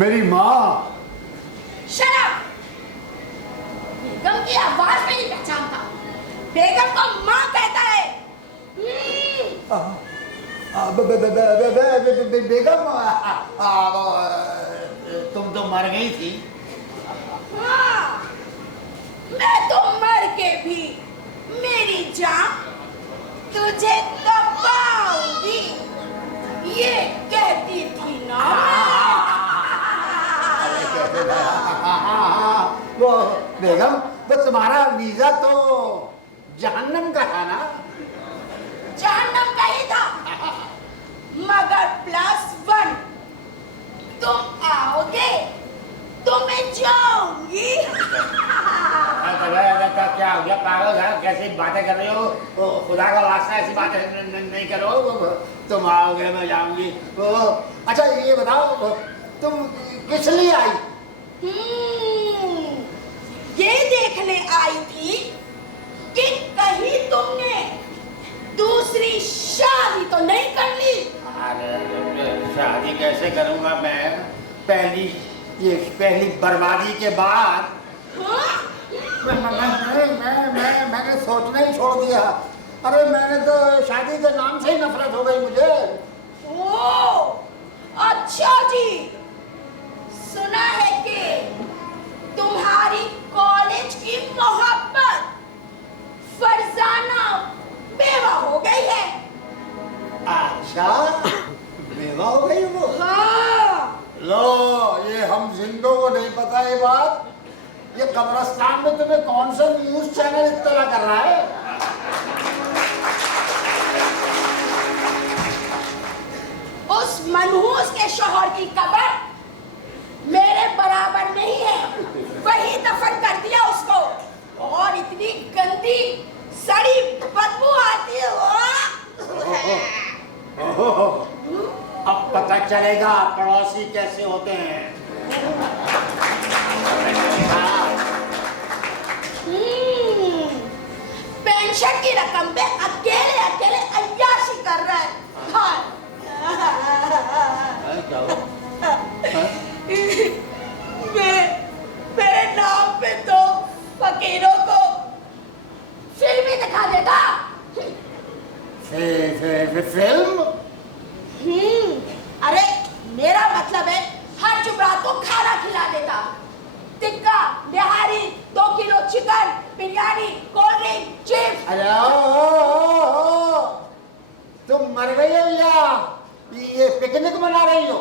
मेरी माँ। शराब। बेगम की आवाज में नहीं पहचानता। बेगम को माँ कहता है। बेगम, तुम तो मर गई थी। हाँ, मैं तो मर के भी मेरी जान तुझे दबाऊंगी, ये कहती थी ना। वो बेगम, तो तुम्हारा वीजा तो जहन्नम का था ना? जहन्नम का ही था, मगर +1 तुम आओगे तो मैं जाऊंगी। क्या हो गया पागल है? कैसी बातें कर रही हो? खुदा का वास्ता ऐसी बातें नहीं करो। तुम आओगे मैं जाऊंगी। अच्छा ये बताओ, तुम किस लिए आई? ये देखने आई थी कि कहीं तुमने दूसरी शादी तो नहीं कर ली। अरे शादी कैसे करूंगा मैं? पहली बर्बादी के बाद मैंने सोचना ही छोड़ दिया। अरे मैंने तो शादी के नाम से ही नफरत हो गई मुझे। ओह, अच्छा जी। सुना है कि तुम्हारी कॉलेज की मोहब्बत फरजाना बेवा हो गई है। अच्छा, बेवा हो गई वो? हाँ। लो, ये हम जिंदों को नहीं पता ये बात। ये कब्रिस्तान में तुम्हें कौन सा न्यूज चैनल इत्तला कर रहा है? उस मनहूस के शौहर की कब्र मेरे बराबर नहीं है, वही दफन कर दिया उसको। और इतनी गंदी सड़ी बदबू आती है वो। अब पता चलेगा पड़ोसी कैसे होते हैं। पेंशन की रकम पे अकेले अकेले अय्याशी कर रहा है। हाँ। मेरे नाम पे तो फकीरों को फिल्म दिखा देता। फिल्म? अरे मेरा मतलब है हर जुमरात को खाना खिला देता। Tikka, Bihari, 2 kilo chicken, biryani, cold drink, chips. अरे तुम मर गई हो या ये पिकनिक मना रही हो?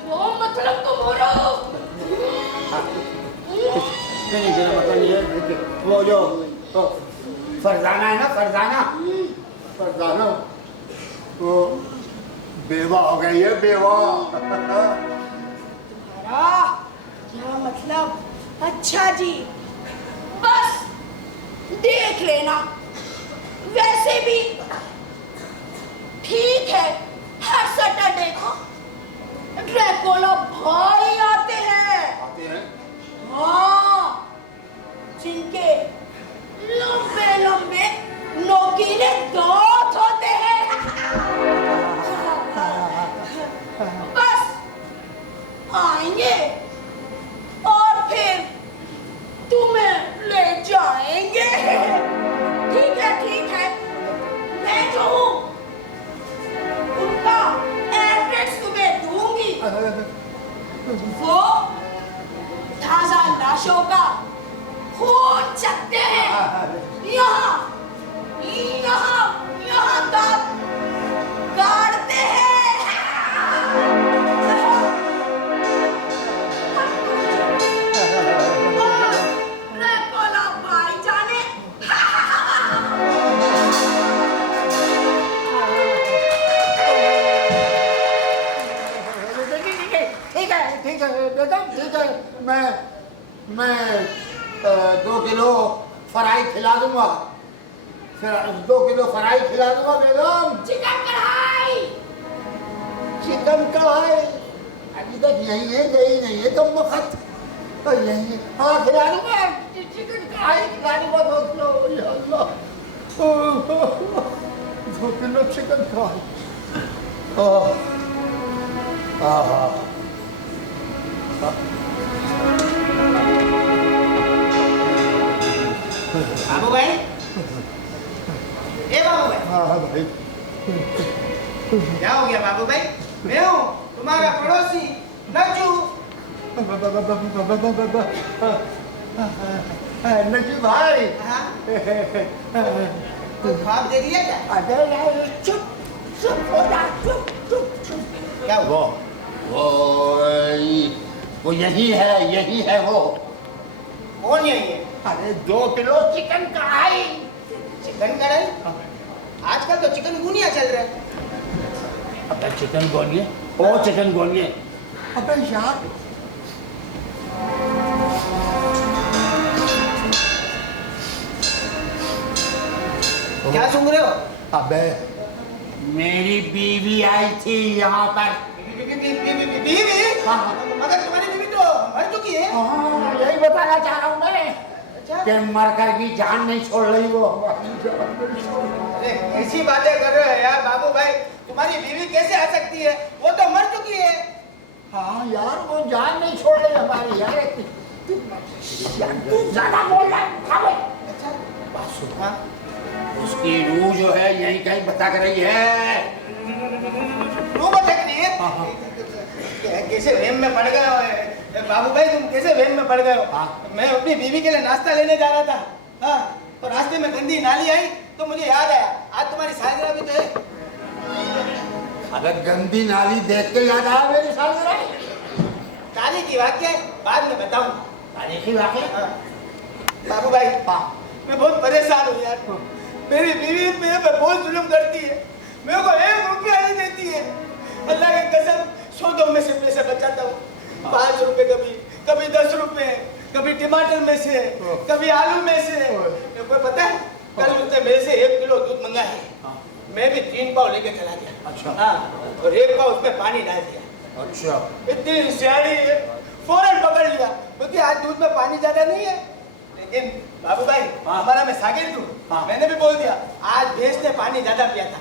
जो मतलब तुम हो रहे हो। नहीं, मतलब ये वो जो फरजाना है ना, फरजाना वो बेवा हो गई है, बेवा। तुम्हारा क्या मतलब? अच्छा जी, बस देख लेना। वैसे भी ठीक है, हर सैटरडे को ड्रैकुला भाई आते हैं। हाँ, जिनके लंबे लंबे नोकीले दांत होते हैं। बस आएंगे और फिर तुम्हें ले जाएंगे। ठीक है, मैं जो हूँ उनका एड्रेस तुम्हें दूंगी। वो ताजा लाशों का खून चखते हैं। यहाँ दांत गाड़ते हैं। ड्रैकुला भाई जाने। ठीक है बेटा, ठीक है। मैं 2 किलो फ्राई खिला दूंगा। फिर 2 किलो फ्राई खिला दूंगा बेगम। चिकन कढ़ाई अभी तक यही है, गई नहीं है तुम वक्त तो यही है। हाँ, खिला दूंगा। चिकन कढ़ाई खिला दूंगा 2 किलो। या अल्लाह, 2 किलो चिकन कढ़ाई। बाबू भाई, ए बाबू भाई, हाँ भाई। क्या हो गया बाबू भाई? मैं हूँ तुम्हारा पड़ोसी नजू। नजू भाई। हाँ? तो ख्वाब देख लिया क्या? अरे यार, चुप चुप हो जा, चुप चुप चुप। क्या हुआ? वो यही है वो। कौन यही है? अरे 2 किलो चिकन कढ़ाई। चिकन कढ़ाई? आजकल तो चिकन गुनिया चल रहा है। अबे चिकन गोनिये, ओ चिकन गोनिये। अबे यार, क्या सुन रहे हो? अबे मेरी बीवी आई थी यहाँ पर। बीवी? हाँ। मगर तुम्हारी बीवी तो मर चुकी है। हाँ, यही बताना चाह रहा हूँ मैं अच्छा। कि मरकर की जान नहीं छोड़ रही वो। अरे ऐसी बातें कर रहे हो यार बाबू भाई, तुम्हारी बीवी कैसे आ सकती है? वो तो मर चुकी है। हाँ यार, वो जान नहीं छोड़ रही हमारी यार। तू ज्यादा बोल रहा है। हाँ भाई। अच्छा। बात सुन। हाँ? उसकी रूह जो है यहीं कहीं भटक रही है। तू भटक रही है? हाँ, हाँ। कैसे वहम में पड़ गए हो बाबू भाई, तुम कैसे वहम में पड़ गए हो? हाँ। मैं अपनी बीवी के लिए नाश्ता लेने जा रहा था। हाँ, तो रास्ते में गंदी नाली आई तो मुझे याद आया आज तुम्हारी सालगिरह भी तो है। अगर गंदी नाली देख के याद आया मेरी सालगिरह। नाली की वाक्य बाद में बताऊंगा। तारीखी वाकई। हाँ। बाबू भाई, हाँ। मैं बहुत परेशान हूँ यार। मेरी बीवी मेरे पे बहुत जुल्म करती है, मेरे को 1 रुपया नहीं देती है। अल्लाह की कसम, सौदों में से पैसे बचाता हूँ। 5 रुपए कभी 10 रुपए, कभी टमाटर में से, कभी आलू में से। मेरे को पता है, कल उसने मेरे से 1 किलो दूध मंगा है। मैं भी 3 पाव लेके चला गया। अच्छा। हाँ, और 1 पाव उसमें पानी डाल दिया। अच्छा। इतनी सियाड़ी है, फौरन पकड़ लिया क्योंकि आज दूध में पानी ज्यादा नहीं है। लेकिन बाबू भाई, हाँ। हमारा मैं सागिर्द हूँ। हाँ। मैंने भी बोल दिया आज भैंस ने पानी ज्यादा पिया था।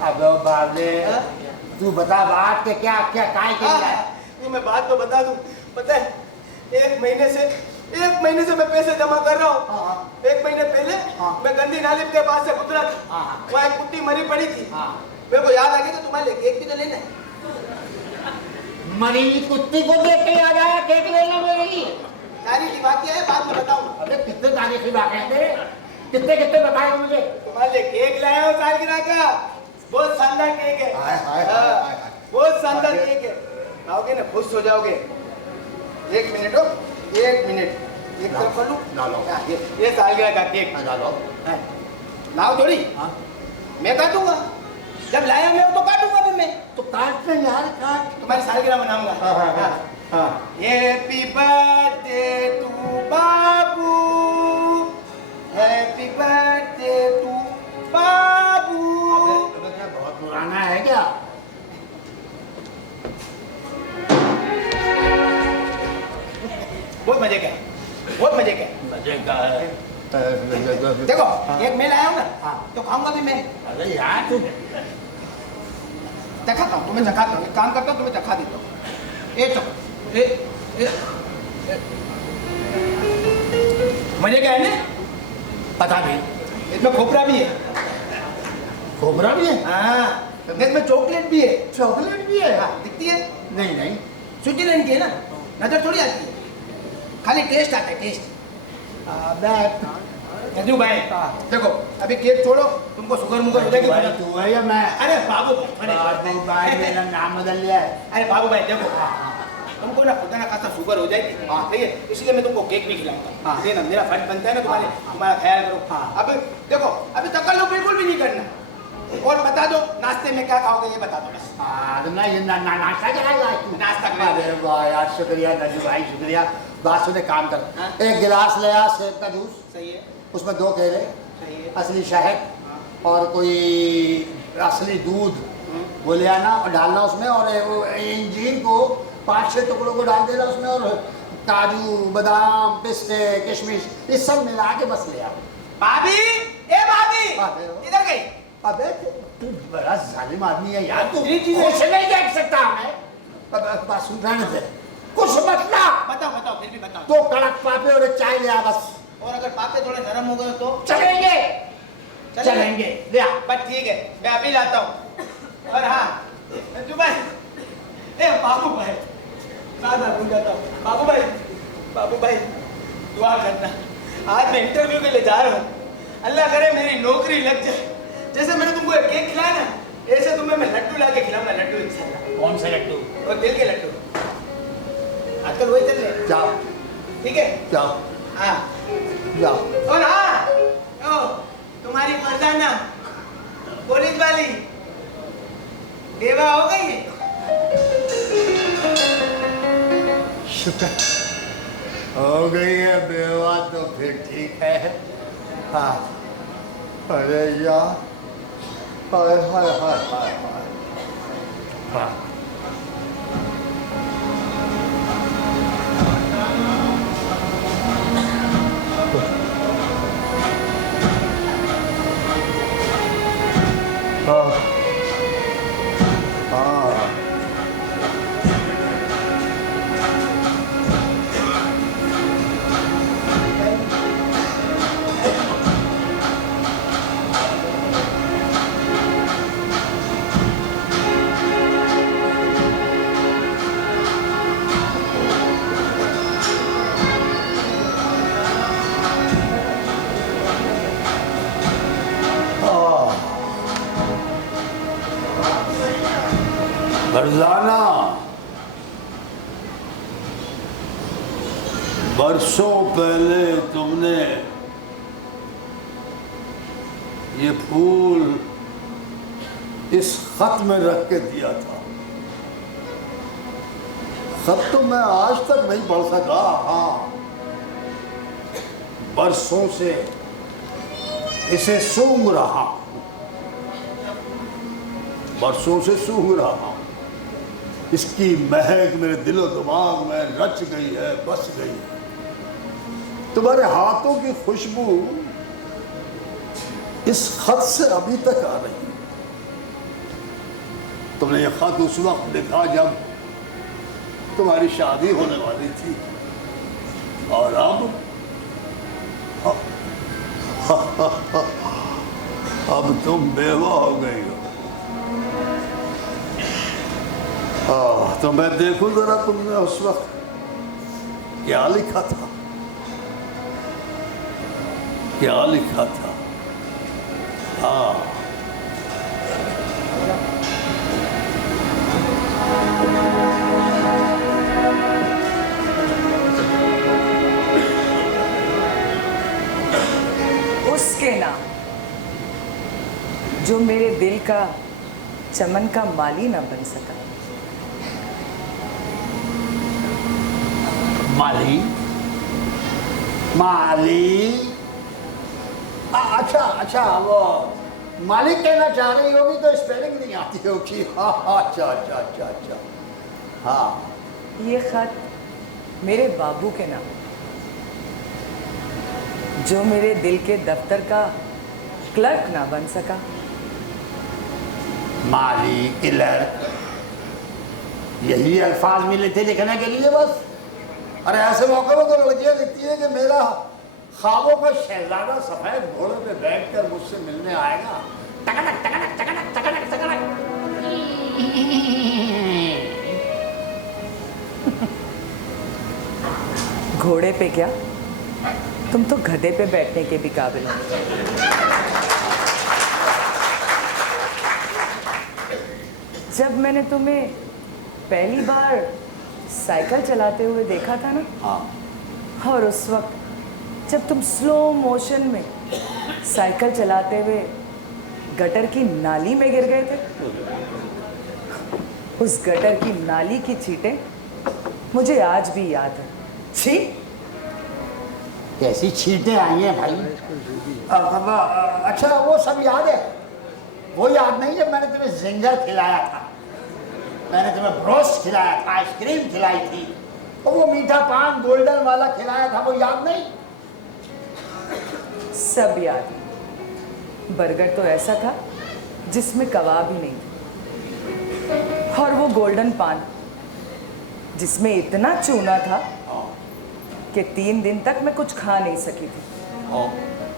अबे बाबे, हाँ? तू बता बात के क्या क्या काय के लिए? ये मैं बात तो बता दूं, पता है 1 महीने से मैं पैसे जमा कर रहा हूँ। हाँ। 1 महीने पहले हाँ। मैं गंदी नाली के पास से गुजरा था। हाँ। वहाँ एक कुत्ती मरी पड़ी थी। हाँ। मेरे को याद आ गया कि तुम्हारे लिए केक भी तो लेना है। मरी कुत्ती को देख के याद आया केक लेना मेरे लिए। तारीखी वाक्य है, बाद में बताऊंगा। अबे कितने तारीखी वाकई हैं तेरे? कितने बताए मुझे? तुम्हारे लिए केक लाया हूँ सालगिरह का। बहुत शानदार केक है। हाय, हाय, हाँ, हाय, हाय। बहुत शानदार केक है। खाओगे ना खुश हो जाओगे। 1 मिनट हो, 1 मिनट। एक तरफ कर लूं? ला लो। हाँ, ये सालगिरह का केक। डालो। हाँ, लाओ थोड़ी। हाँ। मैं काटूंगा। जब लाया मैं तो काटूंगा भी मैं। तो काट ले यार, काट। तुम्हारी सालगिरह मनाऊंगा। हाँ, हाँ, हाँ, हाँ। हैप्पी बर्थडे टू बाबू, हैप्पी बर्थडे टू बाबू। अबे क्या बहुत पुराना है क्या? बहुत मजे का है, बहुत मजे का है। मजे का है। देखो केक मैं लाया हूँ ना, हाँ। तो खाऊंगा भी मैं। अरे यार तू चखाता हूँ, तुम्हें चखाता हूँ। एक काम करता हूँ, तुम्हें चखा देता हूँ। ये तो मजे का है ना? पता नहीं। इसमें खोपरा भी है। खोबरा भी है? हाँ, इसमें चॉकलेट भी है। चॉकलेट भी है? हाँ, दिखती है? नहीं नहीं। स्विट्जरलैंड की है ना, नजर थोड़ी आती है, खाली टेस्ट आता है, टेस्ट। नजू भाई, देखो अभी केक छोड़ो, तुमको शुगर मुगर हो जाएगी। भाई तू है या मैं? अरे बाबू भाई, बाबू भाई मेरा नाम बदल लिया है। अरे बाबू भाई देखो, तुमको ना खुदा ना खासा शुगर हो जाएगी। हाँ। ठीक है, इसलिए मैं तुमको केक भी खिलाऊंगा। हाँ। ठीक है ना, मेरा फर्ज बनता है ना तुम्हारे, हाँ। तुम्हारा ख्याल करो। हाँ। अब देखो, अभी तकल्लुफ़ बिल्कुल भी नहीं करना। और बता दो नाश्ते में क्या खाओगे, ये बता दो बस। नाश्ता कराएगा तू? नाश्ता कराएगा। अरे वाह यार, शुक्रिया नजू भाई, शुक्रिया। बात सुने, काम कर। हाँ? 1 गिलास ले आ सेब का जूस, सही है, उसमें 2 केले, सही है। असली शहद और कोई असली दूध वो ले आना और डालना उसमें। और वो इंजीर को 5-6 टुकड़ों को डाल देना उसमें, और काजू बादाम पिस्ते किशमिश ये सब मिला के बस ले आओ। भाभी, ए भाभी, अबे। इधर गई। अबे तू बड़ा जालिम आदमी है यार, तू ये चीज़ें- खुश नहीं देख सकता हमें। अब बस रहने दे, कुछ मतलब बताओ बताओ, फिर भी बताओ। दो कड़क पापे और एक चाय ले आ बस। और अगर पापे थोड़े नरम हो गए तो चलेंगे चलेंगे, ले आ। बस ठीक है, मैं अभी लाता हूँ। और हाँ रंजू भाई, ए बाबू भाई, मैं भूल जाता हूँ। बाबू भाई दुआ करना, आज मैं इंटरव्यू के लिए जा रहा हूँ। अल्लाह करे मेरी नौकरी लग जाए। जैसे मैंने तुमको एक केक खिलाया ना, ऐसे तुम्हें मैं लड्डू ला के खिलाऊंगा। लड्डू इंशाल्लाह। कौन से लड्डू? और दिल के लड्डू, आजकल वही चल रहे। जाओ ठीक है, जाओ हाँ जाओ। और हाँ, ओ तुम्हारी फरजाना पुलिस वाली बेवा हो गई है। शुक्र हो गई है बेवा तो फिर ठीक है। हाँ अरे यार, हाय हाय हाय हाय हाय। हाँ फरजाना, बरसों पहले तुमने ये फूल इस खत में रख के दिया था। खत तो मैं आज तक नहीं पढ़ सका। हाँ, बरसों से इसे सूंघ रहा हूं, बरसों से सूंघ रहा हूं। इसकी महक मेरे दिलो दिमाग में रच गई है, बस गई है। तुम्हारे हाथों की खुशबू इस खत से अभी तक आ रही है। तुमने ये खत उस वक्त लिखा जब तुम्हारी शादी होने वाली थी, और अब तुम बेवा हो गई हो। तो मैं देखूं जरा तुमने उस वक्त क्या लिखा था, क्या लिखा था। हाँ, उसके नाम जो मेरे दिल का चमन का माली ना बन सका। माली, माली, अच्छा अच्छा, वो मालिक कहना चाह रही होगी तो स्पेलिंग नहीं आती होगी। हाँ अच्छा अच्छा अच्छा अच्छा। हाँ, ये खत मेरे बाबू के नाम, जो मेरे दिल के दफ्तर का क्लर्क ना बन सका। माली, क्लर्क, यही अल्फाज मिले थे लिखने के लिए बस। अरे ऐसे मौके में तो लड़कियां लिखती है कि मेरा ख्वाबों का शहजादा सफेद घोड़े पे बैठकर मुझसे मिलने आएगा। टकटक टकटक टकटक टकटक टकटक। घोड़े पे क्या, तुम तो गधे पे बैठने के भी काबिल हो। जब मैंने तुम्हें पहली बार साइकिल चलाते हुए देखा था ना, हाँ, और उस वक्त जब तुम स्लो मोशन में साइकिल चलाते हुए गटर की नाली में गिर गए थे, उस गटर की नाली की छींटें मुझे आज भी याद है। छी, कैसी छींटें आई हैं भाई। अच्छा वो सब याद है, वो याद नहीं जब मैंने तुम्हें जिंगर खिलाया था, मैंने तुम्हें ब्रोस्ट खिलाया था, आइसक्रीम खिलाई थी, और वो मीठा पान गोल्डन वाला खिलाया था, वो याद नहीं? सब याद है। बर्गर तो ऐसा था जिसमें कबाब ही नहीं था, और वो गोल्डन पान जिसमें इतना चूना था कि 3 दिन तक मैं कुछ खा नहीं सकी थी।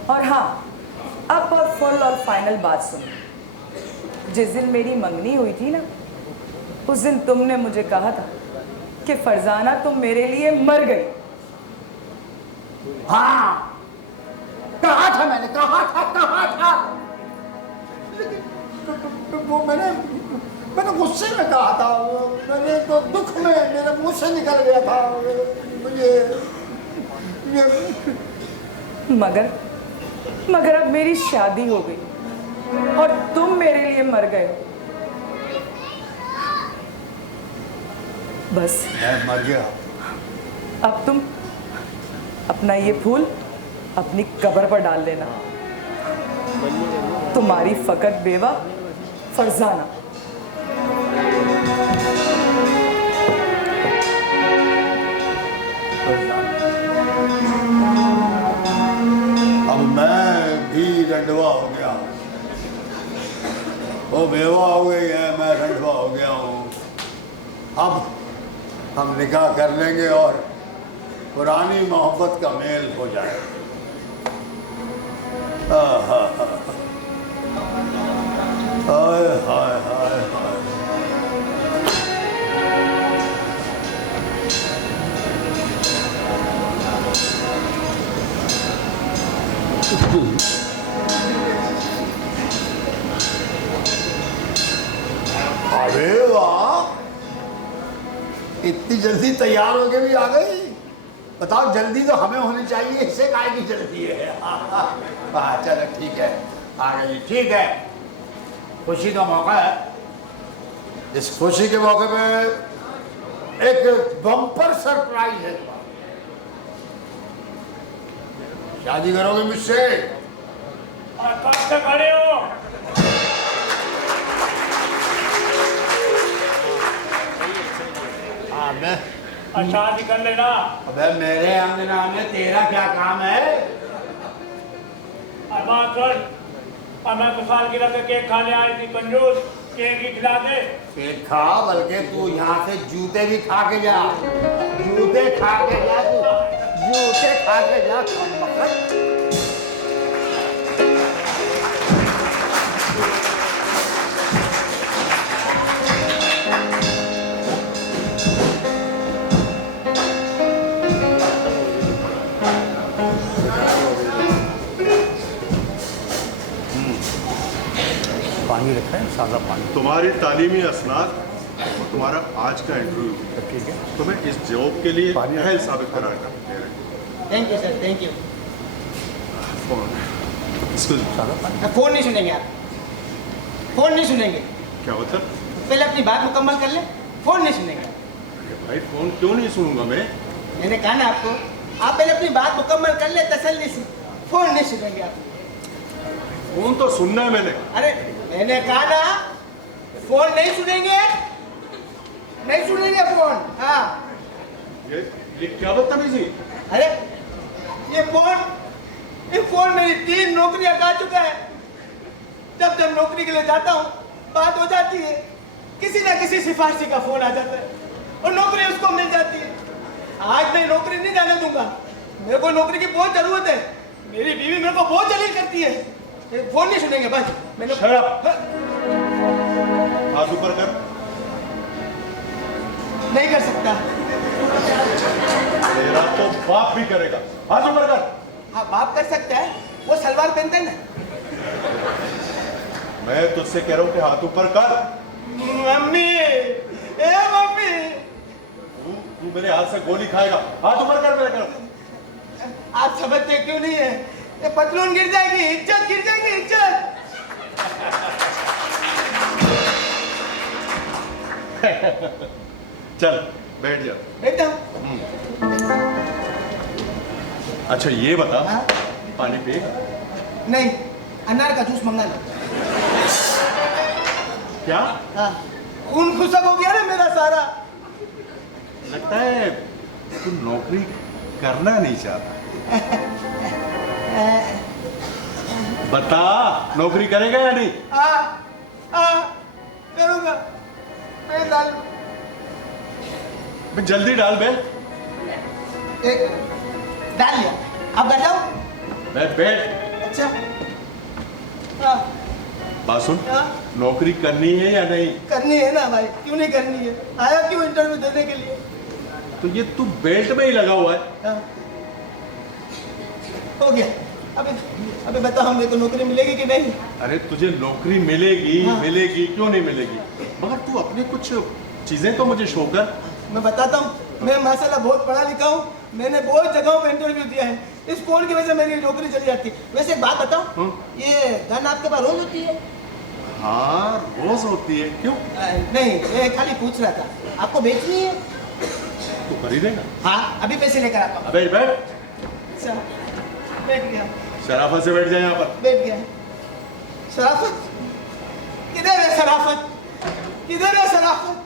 और हाँ, अब और फुल और फाइनल बात सुनो। जिस दिन मेरी मंगनी हुई थी ना, उस दिन तुमने मुझे कहा था कि फरजाना तुम मेरे लिए मर गई। हाँ, कहा था मैंने, कहा था। लेकिन वो मैंने गुस्से में कहा था, मैंने तो दुख में मेरे मुंह से निकल गया था ये मगर अब मेरी शादी हो गई और तुम मेरे लिए मर गए। बस मैं मर गया। अब तुम अपना ये फूल अपनी कब्र पर डाल लेना। तुम्हारी फकत बेवा फरजाना। अब मैं भी रंडवा हो गया, वो बेवा हो गई है, मैं रंडवा हो गया हूँ। अब हम निकाह कर लेंगे और पुरानी मोहब्बत का मेल हो जाए। हाय हाय हाय हाय। अरे वाह, इतनी जल्दी तैयार होके भी आ गई। बताओ, जल्दी तो हमें होनी चाहिए, इससे काहे की जल्दी है। हाँ चलो ठीक है, आ गई। ठीक है, खुशी का मौका है। इस खुशी के मौके पे एक बम्पर सरप्राइज है। शादी करोगे मुझसे? कब से खड़े हो? हाँ मैं शादी कर लेना। अबे मेरे अंगना में तेरा क्या काम है? मैं तो सालगिरह का केक खाने आई थी, कंजूस, केक ही खिला दे। केक खा, बल्कि तू यहाँ से जूते भी खा के जा। जूते खा के जा तू, जूते खा के जा। पानी रखा है, सादा पानी। तुम्हारी तालीमी असनाद और तुम्हारा आज का इंटरव्यू ठीक है, तुम्हें इस जॉब के लिए अहल साबित करार दे रहे हैं। Thank you sir, thank you. Excuse सादा पानी। फोन नहीं सुनेंगे आप, फोन नहीं सुनेंगे। क्या मतलब? पहले अपनी बात मुकम्मल कर ले, फोन नहीं सुनेंगे। अरे भाई फोन क्यों नहीं सुनूंगा मैं? मैंने कहा ना आपको, आप पहले अपनी बात मुकम्मल कर ले तसल्ली से, फोन नहीं सुनेंगे आप। फोन तो सुनना है मैंने। अरे मैंने कहा ना, फोन नहीं सुनेंगे, नहीं सुनेंगे फोन। हाँ, ये क्या बदतमीजी? अरे ये फोन मेरी 3 नौकरियां खा चुका है। जब जब नौकरी के लिए जाता हूँ, बात हो जाती है, किसी ना किसी सिफारिशी का फोन आ जाता है और नौकरी उसको मिल जाती है। आज मैं नौकरी नहीं जाने दूंगा, मेरे को नौकरी की बहुत जरूरत है। मेरी बीवी मेरे को बहुत जलील करती है। फोन नहीं सुनेंगे बस। मैंने Shut up! हाथ ऊपर कर। नहीं कर सकता। तेरा तो बाप भी करेगा। हाथ ऊपर कर। हाँ, बाप कर सकता है, वो सलवार पहनता है ना। मैं तुझसे कह रहा हूँ कि हाथ ऊपर कर। मम्मी, ए मम्मी, तू मेरे हाथ से गोली खाएगा। हाथ ऊपर कर मेरे कर। आप समझते क्यों नहीं है? ये पतलून गिर जाएगी, इज्जत गिर जाएगी, इज्जत। चल बैठ जा। बेटा, अच्छा ये बता, हाँ? पानी पिएगा? नहीं, अनार का जूस मंगाना। क्या हाँ, खून खुशक हो गया ना मेरा सारा। लगता है तू नौकरी करना नहीं चाहता। बता, नौकरी करेगा या नहीं? हाँ, करूँगा। मैं डाल मैं जल्दी डाल बे। एक डाल लिया, अब बैठ जाओ। बैठ। अच्छा हाँ बात सुन, हाँ नौकरी करनी है या नहीं? करनी है ना भाई, क्यों नहीं करनी है? आया क्यों इंटरव्यू देने के लिए? तो ये तू बेल्ट में ही लगा हुआ है। हाँ। हो गया। अबे बताओ मेरे को नौकरी मिलेगी कि नहीं? अरे तुझे नौकरी मिलेगी, हाँ। मिलेगी, क्यों नहीं मिलेगी, मगर तू अपने कुछ चीजें तो मुझे शो कर। मैं बताता हूँ, मैं माशाल्लाह बहुत पढ़ा लिखा हूँ, मैंने बहुत जगहों पे इंटरव्यू दिया है, इस फोन की वजह से मेरी नौकरी चली जाती है। वैसे एक बात बताओ, ये गन आपके पास रोज होती है? हाँ रोज होती है, क्यों? नहीं, ये खाली पूछ रहा था, आपको बेचनी है? तू खरीदेगा? हाँ अभी पैसे लेकर आता हूँ। अबे बैठ, अच्छा बैठ गया, शराफत से बैठ जाए यहाँ पर। बैठ गया। शराफत किधर है? शराफत किधर है? शराफत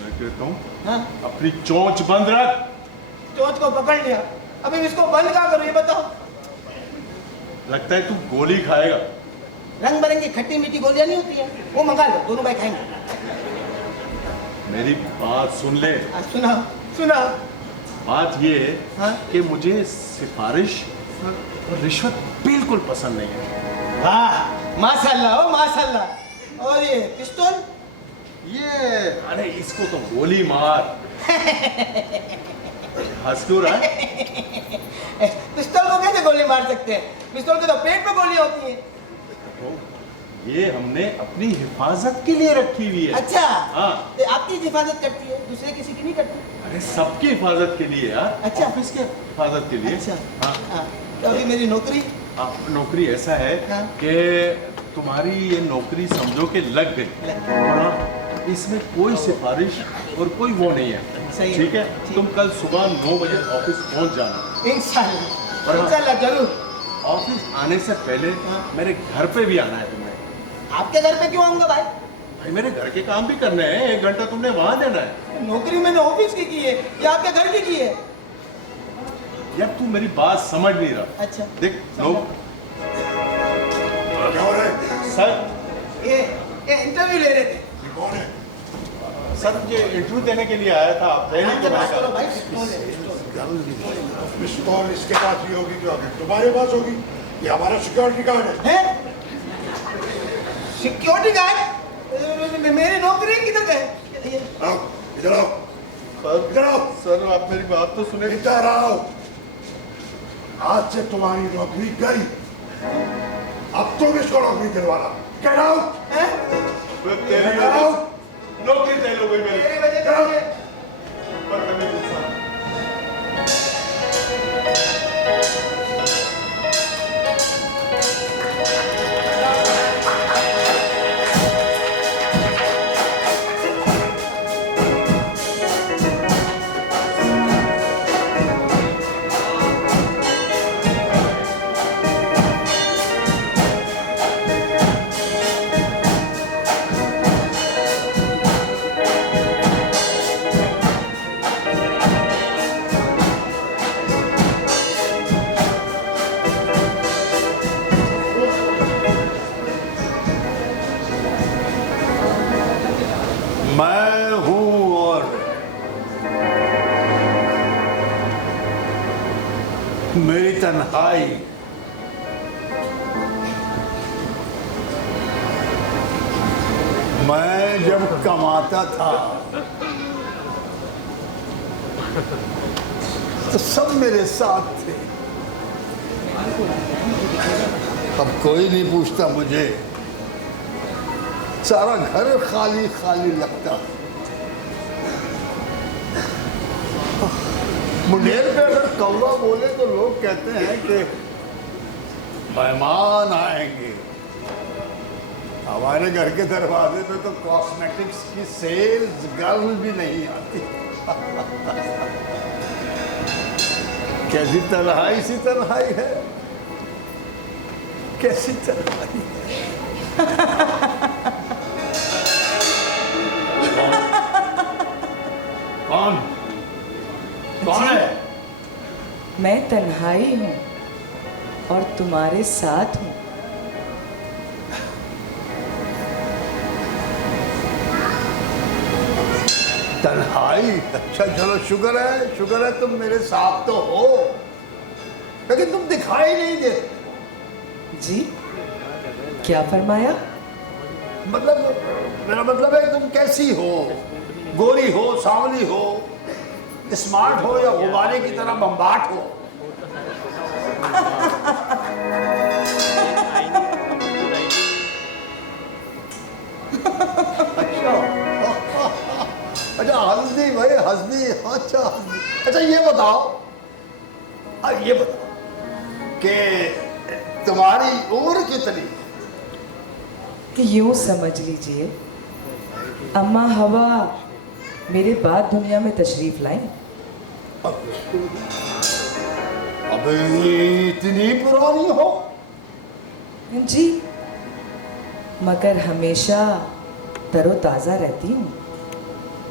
मैं कहता हूँ हाँ अपनी चोंच बंद रख। चोट को पकड़ लिया, अभी इसको बंद क्या करूँ ये बताओ? लगता है तू गोली खाएगा। रंग बिरंगी खट्टी मीठी गोलियां नहीं होती है, वो मंगा लो, दोनों भाई खाएंगे। मेरी बात सुन ले। सुना सुना। बात ये है हाँ? कि मुझे सिफारिश और रिश्वत बिल्कुल पसंद नहीं है। वाह माशाल्लाह, ओ माशाल्लाह। और ये पिस्तौल? ये अरे इसको तो गोली मार। हंस क्यों रहा है? पिस्तौल को कैसे गोली मार सकते हैं? पिस्तौल के तो पेट में गोलियां होती हैं। तो ये हमने अपनी हिफाजत के लिए रखी हुई है। अच्छा हाँ। तो आपकी हिफाजत करती है, दूसरे किसी की नहीं करती? अरे सबकी हिफाजत के लिए यार। अच्छा। ऑफिस के हिफाजत के लिए। अच्छा हाँ। हाँ। तो अभी मेरी नौकरी? नौकरी ऐसा है हाँ। कि तुम्हारी ये नौकरी समझो कि लग गई। और हाँ, इसमें कोई सिफारिश और कोई वो नहीं है। सही है। ठीक है, ठीक। तुम कल सुबह 9 बजे ऑफिस पहुंच जाना। इंशाल्लाह और हाँ। इंशाल्लाह जरूर। ऑफिस आने से पहले हाँ। मेरे घर पे भी आना है तुम्हें। आपके घर पे क्यों आऊंगा भाई? भाई मेरे घर के काम भी करने हैं, 1 घंटा तुमने वहां देना है। नौकरी मैंने ऑफिस की है या आपके घर की है? यार तू मेरी बात समझ नहीं रहा। अच्छा देख लोग क्या हो रहा है? सर, ये इंटरव्यू ले रहे थे। ये कौन है? सर ये इंटरव्यू देने के लिए आया था। पहले आपके तो पास मैं करो कहा- भाई, पिस्तौल है। पिस्तौल इसके पास ही होगी जो आगे तुम्हारे पास होगी। ये हमारा सिक्योरिटी गार्ड है। हैं? Security guard? मेरी नौकरी किधर गए? ये आओ इधर आओ, सर, इधर आओ, सर आप मेरी बात तो सुने। इधर आओ। आज से तुम्हारी नौकरी गई, अब तुम इसको नौकरी दिलवाना। Get out. हैं? तेरी गेट आउट। नौकरी दे लो भाई मेरी। मेरी वजह से ये- बदतमीज इंसान। मैं हूं और मेरी तन्हाई मैं जब कमाता था तो सब मेरे साथ थे। अब कोई नहीं पूछता मुझे, सारा घर खाली खाली लगता। मुंडेर पे अगर कौवा बोले तो लोग कहते हैं कि मेहमान आएंगे। हमारे घर के दरवाजे पे तो कॉस्मेटिक्स की सेल्स गर्ल भी नहीं आती। कैसी तन्हाई सी तन्हाई है, कैसी तन्हाई है। कौन कौन है? मैं तन्हाई हूँ और तुम्हारे साथ हूँ। तन्हाई? अच्छा चलो, शुक्र है तुम मेरे साथ तो हो, लेकिन तुम दिखाई नहीं देते। जी क्या फरमाया? मतलब मेरा मतलब है तुम कैसी हो, गोरी हो, सांवली हो, स्मार्ट हो या गुब्बारे की तरह बम्बाट हो? अच्छा हल्दी भाई, हल्दी, अच्छा हल्दी। अच्छा ये बताओ कि तुम्हारी उम्र कितनी? कि यूं समझ लीजिए अम्मा हवा मेरे बाद दुनिया में तशरीफ लाई। अबे इतनी पुरानी हो? जी, मगर हमेशा तरोताज़ा रहती हूँ।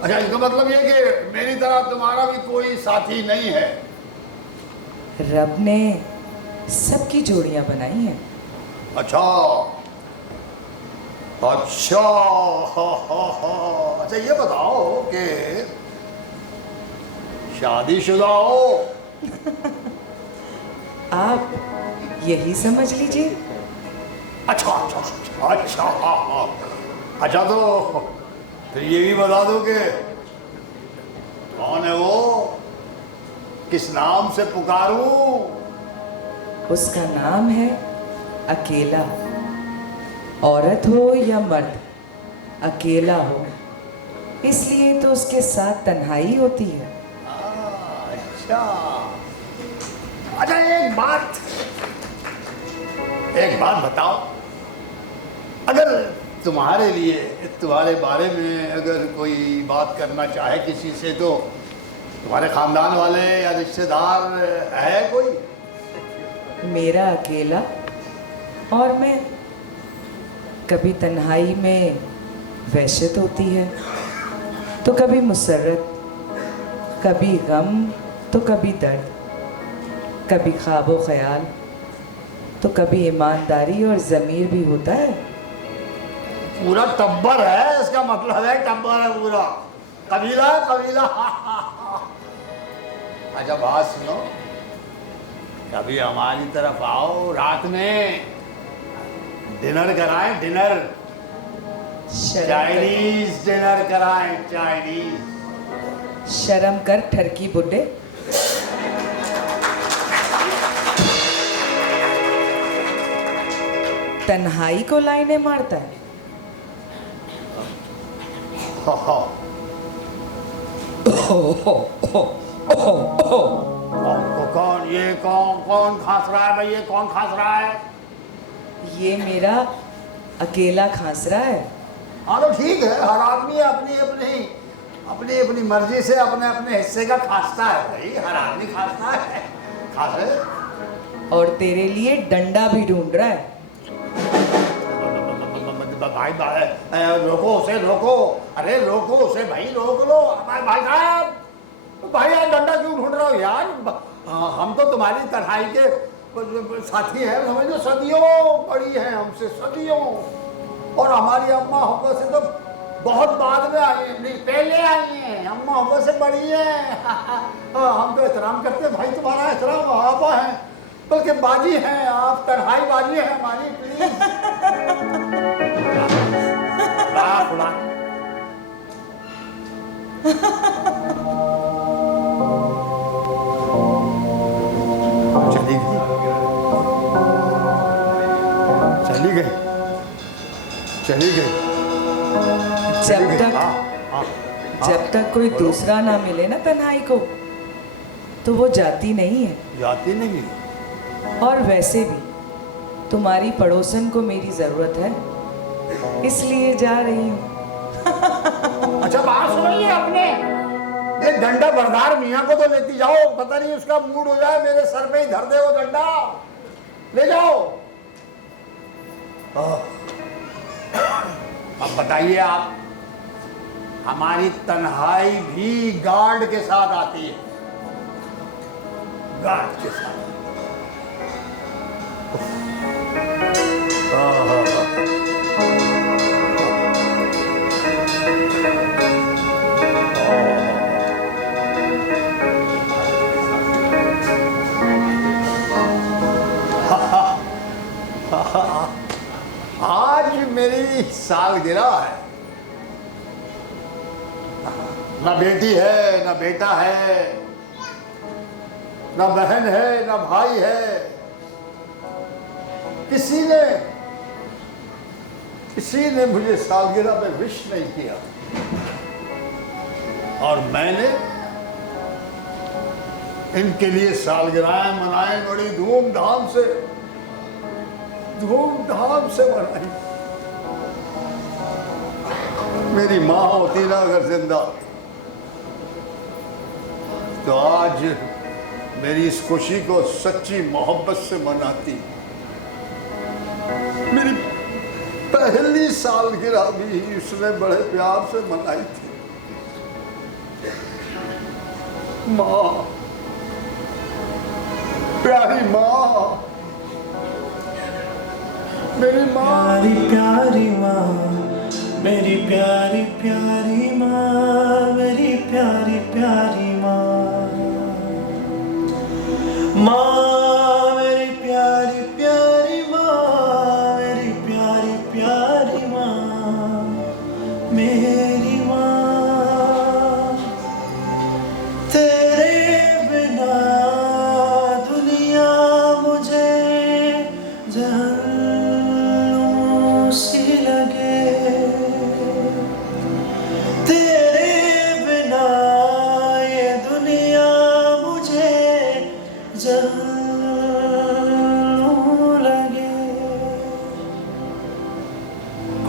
अच्छा इसका मतलब ये कि मेरी तरह तुम्हारा भी कोई साथी नहीं है? रब ने सबकी जोड़ियां बनाई हैं। अच्छा अच्छा, अच्छा ये बताओ कि शादीशुदा हो? आप यही समझ लीजिए। अच्छा अच्छा अच्छा अच्छा, हाँ। अच्छा तो फिर ये भी बता दो कि कौन है वो, किस नाम से पुकारूं? उसका नाम है अकेला। औरत हो या मर्द, अकेला हो, इसलिए तो उसके साथ तन्हाई होती है। अच्छा अच्छा, एक बात बताओ, अगर तुम्हारे बारे में अगर कोई बात करना चाहे किसी से, तो तुम्हारे खानदान वाले या रिश्तेदार है कोई? मेरा अकेला और मैं, कभी तन्हाई में वहशत होती है, तो कभी मुसर्रत, कभी गम, तो कभी दर्द, कभी ख्वाबो ख्याल, तो कभी ईमानदारी और ज़मीर भी होता है। पूरा टब्बर है, इसका मतलब है टब्बर है पूरा, कबीला कबीला। अच्छा बात सुनो, कभी हमारी तरफ आओ, रात में डिनर कराएं, डिनर, चाइनीज डिनर कराएं, चाइनीज। शर्म कर ठरकी बुड्ढे। तन्हाई को लाइनें मारता है। कौन खांस रहा है भाई? ये कौन खांस रहा है? ये मेरा अकेला खांस रहा है। हाँ तो ठीक है, हर आदमी अपनी अपनी मर्जी से अपने अपने हिस्से का खांसता है भाई, हर आदमी खांसता है, खांसे। और तेरे लिए डंडा भी ढूंढ रहा है। भाई रोको उसे, रोको, अरे रोको उसे भाई, रोक लो भाई साहब। भाई यार डंडा क्यों ढूंढ रहे हो यार? हम तो तुम्हारी तन्हाई के साथी हैं, समझ लो, सदियों बड़ी हैं हमसे, सदियों। और हमारी अम्मा हुब्बा से तो बहुत बाद में आई हैं, नहीं पहले आई हैं, अम्मा हुब्बा से बड़ी हैं। हम तो एहतराम करते हैं भाई, तुम्हारा एहतराम आपा है, बल्कि बाजी हैं आप, तन्हाई बाजी है हमारी, प्लीज। चली गई। जब तक कोई दूसरा ना मिले ना तन्हाई को, तो वो जाती नहीं है। जाती नहीं? और वैसे भी तुम्हारी पड़ोसन को मेरी जरूरत है, इसलिए जा रही हूँ। अच्छा बात सुनिए अपने, ये डंडा बरदार मियाँ को तो लेती जाओ, पता नहीं उसका मूड हो जाए मेरे सर पे ही धर दे वो डंडा, ले जाओ। अब बताइए आप, हमारी तन्हाई भी गार्ड के साथ आती है, गार्ड के साथ। मेरी सालगिरह है। ना बेटी है, ना बेटा है, ना बहन है, ना भाई है। किसी ने मुझे सालगिरह में विश नहीं किया। और मैंने इनके लिए सालगिरह मनाए, बड़ी धूमधाम से मनाई। मेरी माँ होती ना अगर जिंदा, तो आज मेरी इस खुशी को सच्ची मोहब्बत से मनाती। मेरी पहली सालगिरह भी उसने बड़े प्यार से मनाई थी। माँ, प्यारी माँ, मेरी माँ, प्यारी माँ, मेरी प्यारी प्यारी माँ, मेरी प्यारी प्यारी माँ, माँ मेरी प्यारी प्यारी माँ, मेरी प्यारी प्यारी माँ, मेरी माँ। तेरे बिना दुनिया मुझे जहन्नुम सी लगे, तेरे बिना ये दुनिया मुझे जहन्नुम लगे।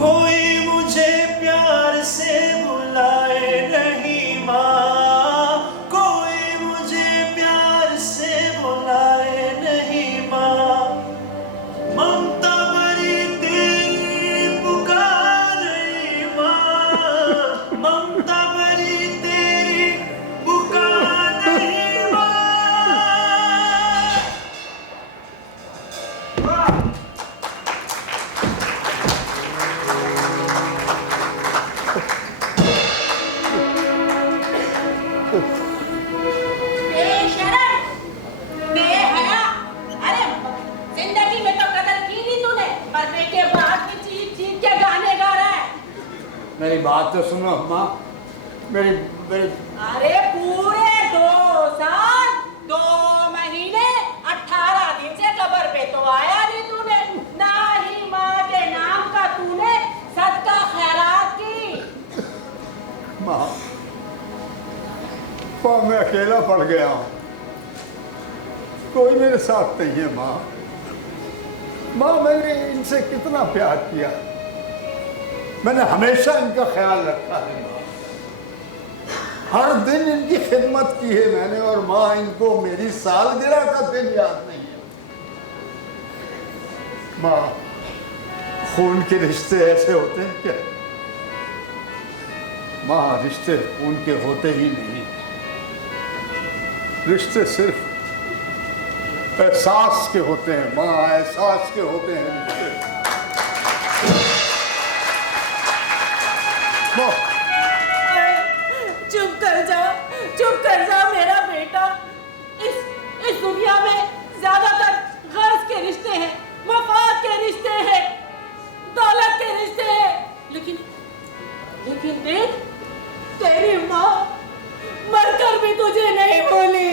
कोई मुझे प्यार से बुलाए नहीं माँ, कोई मुझे प्यार से बुलाए नहीं माँ। ममता भरी तेरी पुकार नहीं माँ, ममता भरी तेरी पुकार नहीं माँ। बेशरम, बेहया। अरे जिंदगी में तो कदर की नहीं तूने, पर बेटे बात में चीख चीख के गाने गा रहा है। मेरी बात तो सुनो माँ। मेरी अरे पूरे 2 साल 2 महीने 18 दिन से कब्र पे तो आया नहीं तूने, ना ही माँ के नाम का तूने सदका खैरात की। माँ, मैं अकेला पड़ गया हूँ, कोई मेरे साथ नहीं है। माँ, मैंने इनसे कितना प्यार किया, मैंने हमेशा इनका ख्याल रखा है। माँ, हर दिन इनकी खिदमत की है मैंने। और माँ, इनको मेरी सालगिरह का दिन याद नहीं है। माँ, खून के रिश्ते ऐसे होते हैं क्या? माँ, रिश्ते खून के होते ही नहीं, रिश्ते सिर्फ एहसास के होते हैं। माँ, एहसास के होते हैं रिश्ते। माँ, चुप कर जा मेरा बेटा। इस दुनिया में ज्यादातर गर्ज के रिश्ते हैं, वफात के रिश्ते हैं, दौलत के रिश्ते हैं। लेकिन देख, तेरी माँ मरकर भी तुझे नहीं भूली।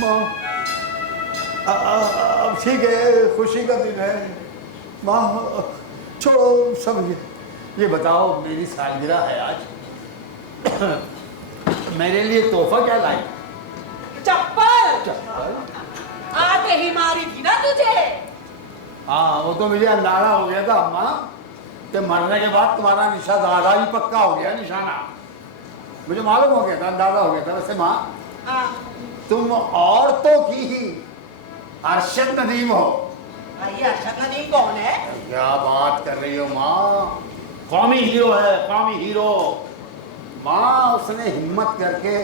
माँ, अब ठीक है, खुशी का दिन है। माँ, छोड़ो सब ये बताओ, मेरी सालगिरह है आज, मेरे लिए तोहफा क्या लाई? चप्पल आते ही मारी थी ना तुझे। हाँ, वो तो मुझे अंदाजा हो गया था अम्मा कि मरने के बाद तुम्हारा निशाना ही पक्का हो गया। निशाना मुझे मालूम हो गया था, अंदाजा हो गया था। वैसे माँ, तुम औरतों की ही अरशद नदीम हो। ये अरशद नदीम कौन है? क्या बात कर रही हो माँ, कौमी हीरो है, कौमी हीरो। माँ, उसने हिम्मत करके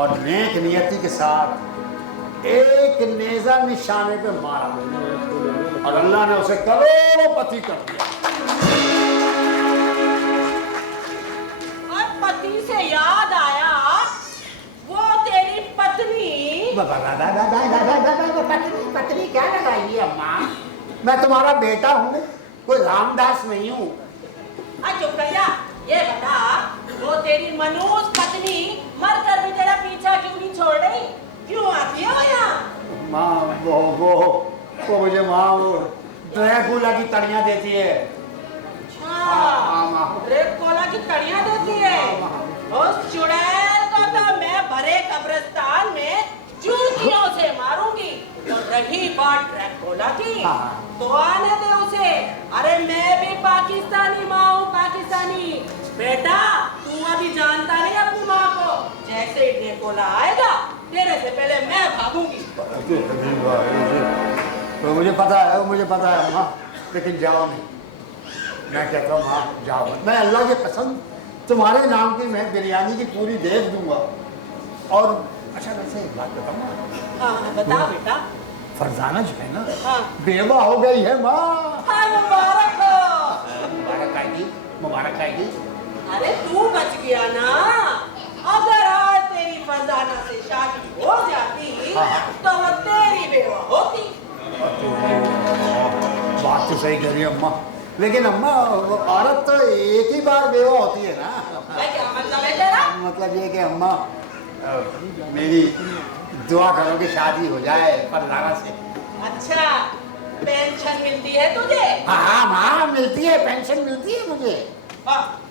और नेक नियति के साथ एक नेजा निशाने पे मारा और अल्लाह ने उसे करोड़पति कर दिया। और पति से याद आया, वो तेरी पत्नी क्या लगाई है अम्मा? मैं तुम्हारा बेटा हूँ, कोई रामदास नहीं हूँ। चुप भैया, ये बता, वो तेरी मनोज पत्नी मरकर भी तेरा पीछा क्यों नहीं छोड़ रही? क्यों आती है वो यहाँ? माँ वो मुझे माँ वो ड्रैकुला की तड़ियाँ देती है। ड्रैकुला की तड़ियाँ देती है? उस चुड़ैल को तो मैं भरे कब्रिस्तान में जूतियों से मारूंगी। तो रही बात ड्रैकुला की, तो आने दे उसे। अरे मैं भी पाकिस्तानी माँ हूँ, पाकिस्तानी। बेटा तू अभी जानता नहीं अपनी माँ को, जैसे ही ड्रैकुला आएगा तेरे से पहले मैं भागूंगी। तो मुझे पता है माँ, लेकिन जाओ नहीं। मैं कहता हूँ माँ जाओ मत। मैं अल्लाह के पसंद तुम्हारे नाम की मैं बिरयानी की पूरी देख दूंगा। और अच्छा वैसे एक बात बताऊँ ना? हाँ बता बेटा। फरजाना जो है ना, हाँ। बेवा हो गई है माँ। मुबारक हो। मुबारक आएगी। अरे तू बच गया ना। अगर आज तेरी फरजाना से शादी हो जाती तो वो तेरी बेवा होती। बात तो सही कह रही है अम्मा, लेकिन अम्मा वो औरत तो एक ही बार बेवा होती है ना। क्या मतलब है तेरा? मतलब ये कि अम्मा मेरी दुआ करो कि शादी हो जाए फरजाना से। अच्छा, पेंशन मिलती है तुझे? हाँ माँ मिलती है, पेंशन मिलती है मुझे।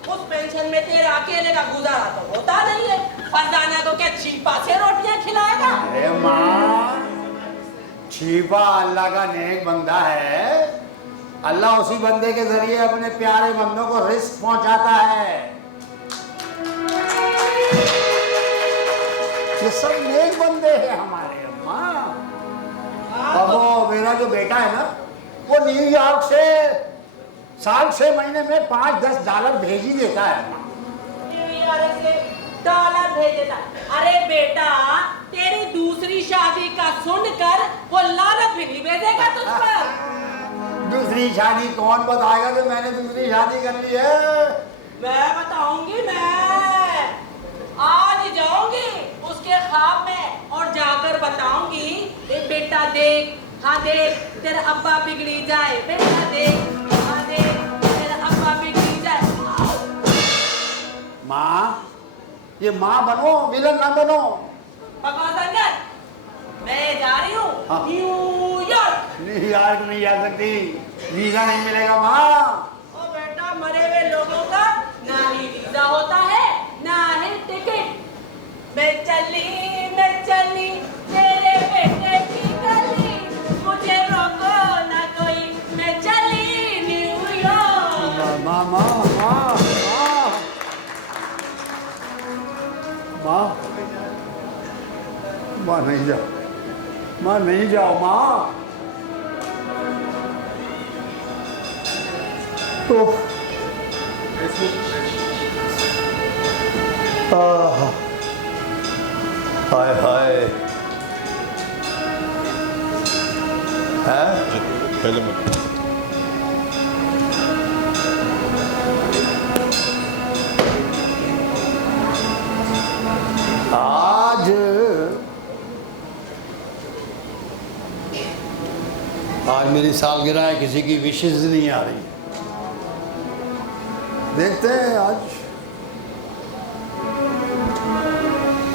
उस पेंशन में तेरा अकेले का गुजारा तो होता नहीं है। फरजाना को क्या छीपा से रोटियां खिलाएगा? अरे माँ, छीपा अल्लाह का नेक बंदा है। अल्लाह उसी बंदे के जरिए अपने प्यारे बंदों को रिस्क पहुंचाता है। ये सब नेक बंदे हैं हमारे अम्मा। अब वो मेरा जो बेटा है ना, वो न्यूयॉर्क से साल 6 महीने में $5-10 भेज ही देता है। न्यूयॉर्क से डॉलर भेज देता। अरे बेटा, तेरी दूसरी शादी का सुनकर वो लानत भी नहीं भेजेगा तुझ पर। दूसरी शादी कौन बताएगा कि मैंने दूसरी शादी कर ली है? मैं बताऊंगी। मैं आज जाऊंगी उसके ख्वाब में और जाकर बताऊंगी, बेटा देख, हाँ देख, तेरा अब्बा बिगड़ी जाए। बेटा देख, हाँ देख, तेरा अब्बा बिगड़ी जाए। माँ, ये माँ बनो, विलन ना बनो। बकवास अंदर, मैं जा रही हूँ हाँ। न्यूयॉर्क। न्यूयॉर्क नहीं जा सकती, वीजा नहीं मिलेगा माँ। ओ बेटा, मरे हुए लोगों का ना ही वीजा होता है ना ही टिकट। मैं चली तेरे बेटे की गली, मुझे रोको ना कोई, मैं चली न्यूयॉर्क। माँ माँ माँ माँ माँ माँ नहीं जाओ, माँ नहीं जाओ माँ। तो हाय हाय है पहले मैं आज मेरी सालगिरह है, किसी की विशेष नहीं आ रही। देखते हैं आज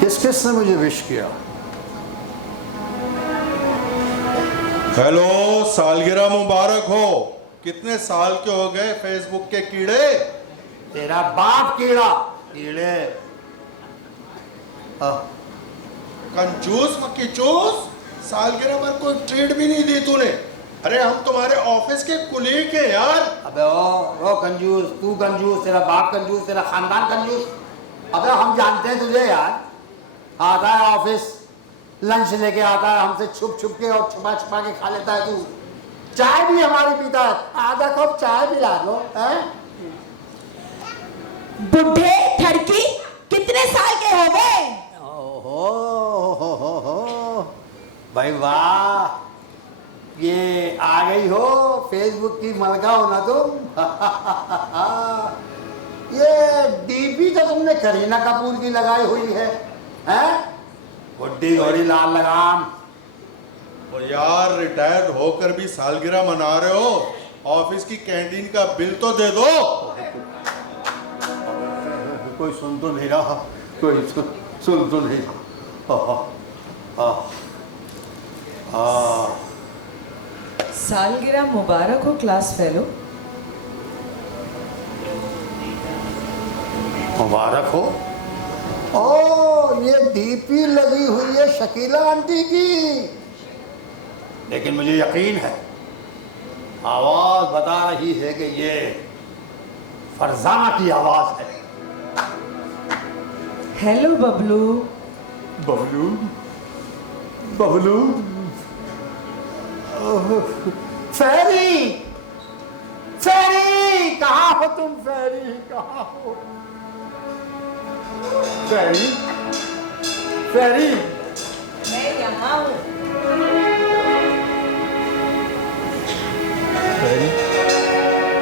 किस किस ने मुझे विश किया। हेलो, सालगिरह मुबारक हो। कितने साल के हो गए फेसबुक के कीड़े? तेरा बाप कीड़ा। कीड़े कंजूस मक्खी चूस, सालगिरह पर कोई ट्रीट भी नहीं दी तूने। अरे हम तुम्हारे ऑफिस के कुलीग हैं यार। अबे ओ कंजूस, तू कंजूस, तेरा बाप कंजूस, तेरा खानदान कंजूस। अबे हम जानते हैं तुझे यार। आता है ऑफिस, लंच लेके आता है हमसे छुप छुप के और छुपा छुपा के खा लेता है तू। चाय भी हमारी पीता है, आधा कप चाय भी ला दो। बुढ़े ठरकी, कितने साल के हो गए? ओहो भाई वाह, ये आ गई हो फेसबुक की मलका हो ना तुम। ये डीपी तो तुमने करीना कपूर की लगाई हुई है, हैं? गुड्डी घोड़ी लाल लगाम। और यार रिटायर्ड होकर भी सालगिरह मना रहे हो, ऑफिस की कैंटीन का बिल तो दे दो। कोई सुन तो नहीं रहा, कोई सुन तो नहीं रहा। सालगिरह मुबारक हो क्लास फेलो। मुबारक हो। ओ ये डीपी लगी हुई है शकीला आंटी की, लेकिन मुझे यकीन है आवाज बता रही है कि ये फरजाना की आवाज है। हेलो बबलू। बबलू बबलू फेरी फेरी कहाँ हो तुम? फेरी कहाँ हो? फेरी फेरी मैं यहाँ हूँ। फेरी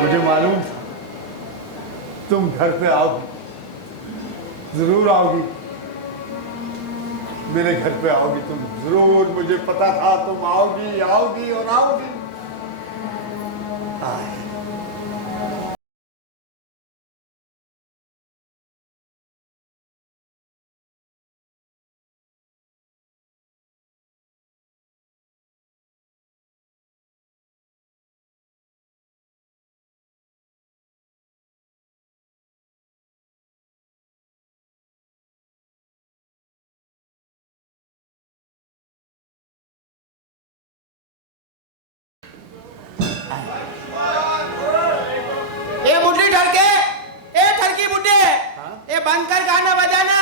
मुझे मालूम था तुम घर पे आओगी, जरूर आओगी, मेरे घर पे आओगी तुम जरूर। मुझे पता था तुम आओगी आओगी और आओगी। आए। ए बुड्ढी ठरके, ए ठरकी बुड्ढे, ए बंद कर गाना बजाना।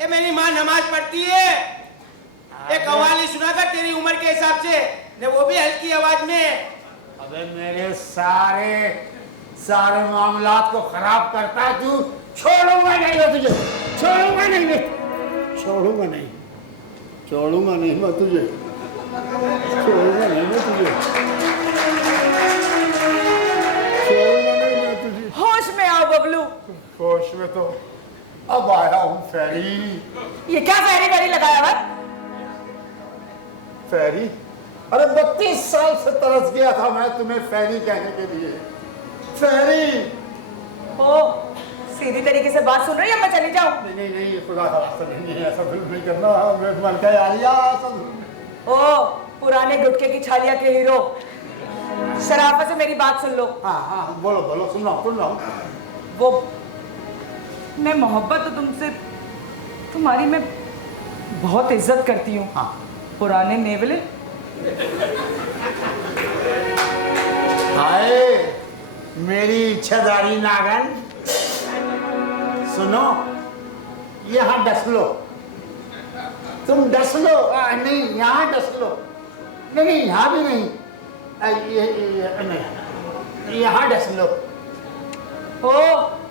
ए मेरी माँ नमाज पढ़ती है, ए कव्वाली सुना कर तेरी उम्र के हिसाब से, ने वो भी हल्की आवाज में। अबे मेरे सारे सारे मामलात को खराब करता है तू। छोड़ूंगा नहीं मैं तुझे, छोड़ूंगा नहीं मैं, छोड़ूंगा नहीं, छोड़ूंगा नहीं मैं तुझे, छोड़ूंगा नहीं मैं तुझे, छोड़ूंगा नहीं मैं तुझे। होश में आओ बबलू। होश में तो अब आया हूँ फेरी। ये क्या फेरी वेरी लगाया हुआ? फेरी? अरे 32 साल से तरस गया था मैं तुम्हें फेरी कहने के लिए। फेरी। ओ, सीधी तरीके से बात सुन रही है, मैं चली जाऊं? नहीं नहीं नहीं, खुदा का रास्ता नहीं है, ऐसा बिल्कुल नहीं करना। मैं मन का यारिया सब। ओ, पुराने गुटके की छालिया के हीरो, शराफत से मेरी बात सुन लो। हाँ हाँ बोलो बोलो, सुन रहा हूँ। वो मैं मोहब्बत तो तुमसे, तुम्हारी मैं बहुत इज्जत करती हूँ। हाँ। पुराने नेवले। हाय मेरी इच्छाधारी नागन, सुनो, यहाँ डस लो, तुम डस लो। नहीं यहाँ डस लो, नहीं यहाँ भी नहीं, नहीं यहाँ डस लो। ओ,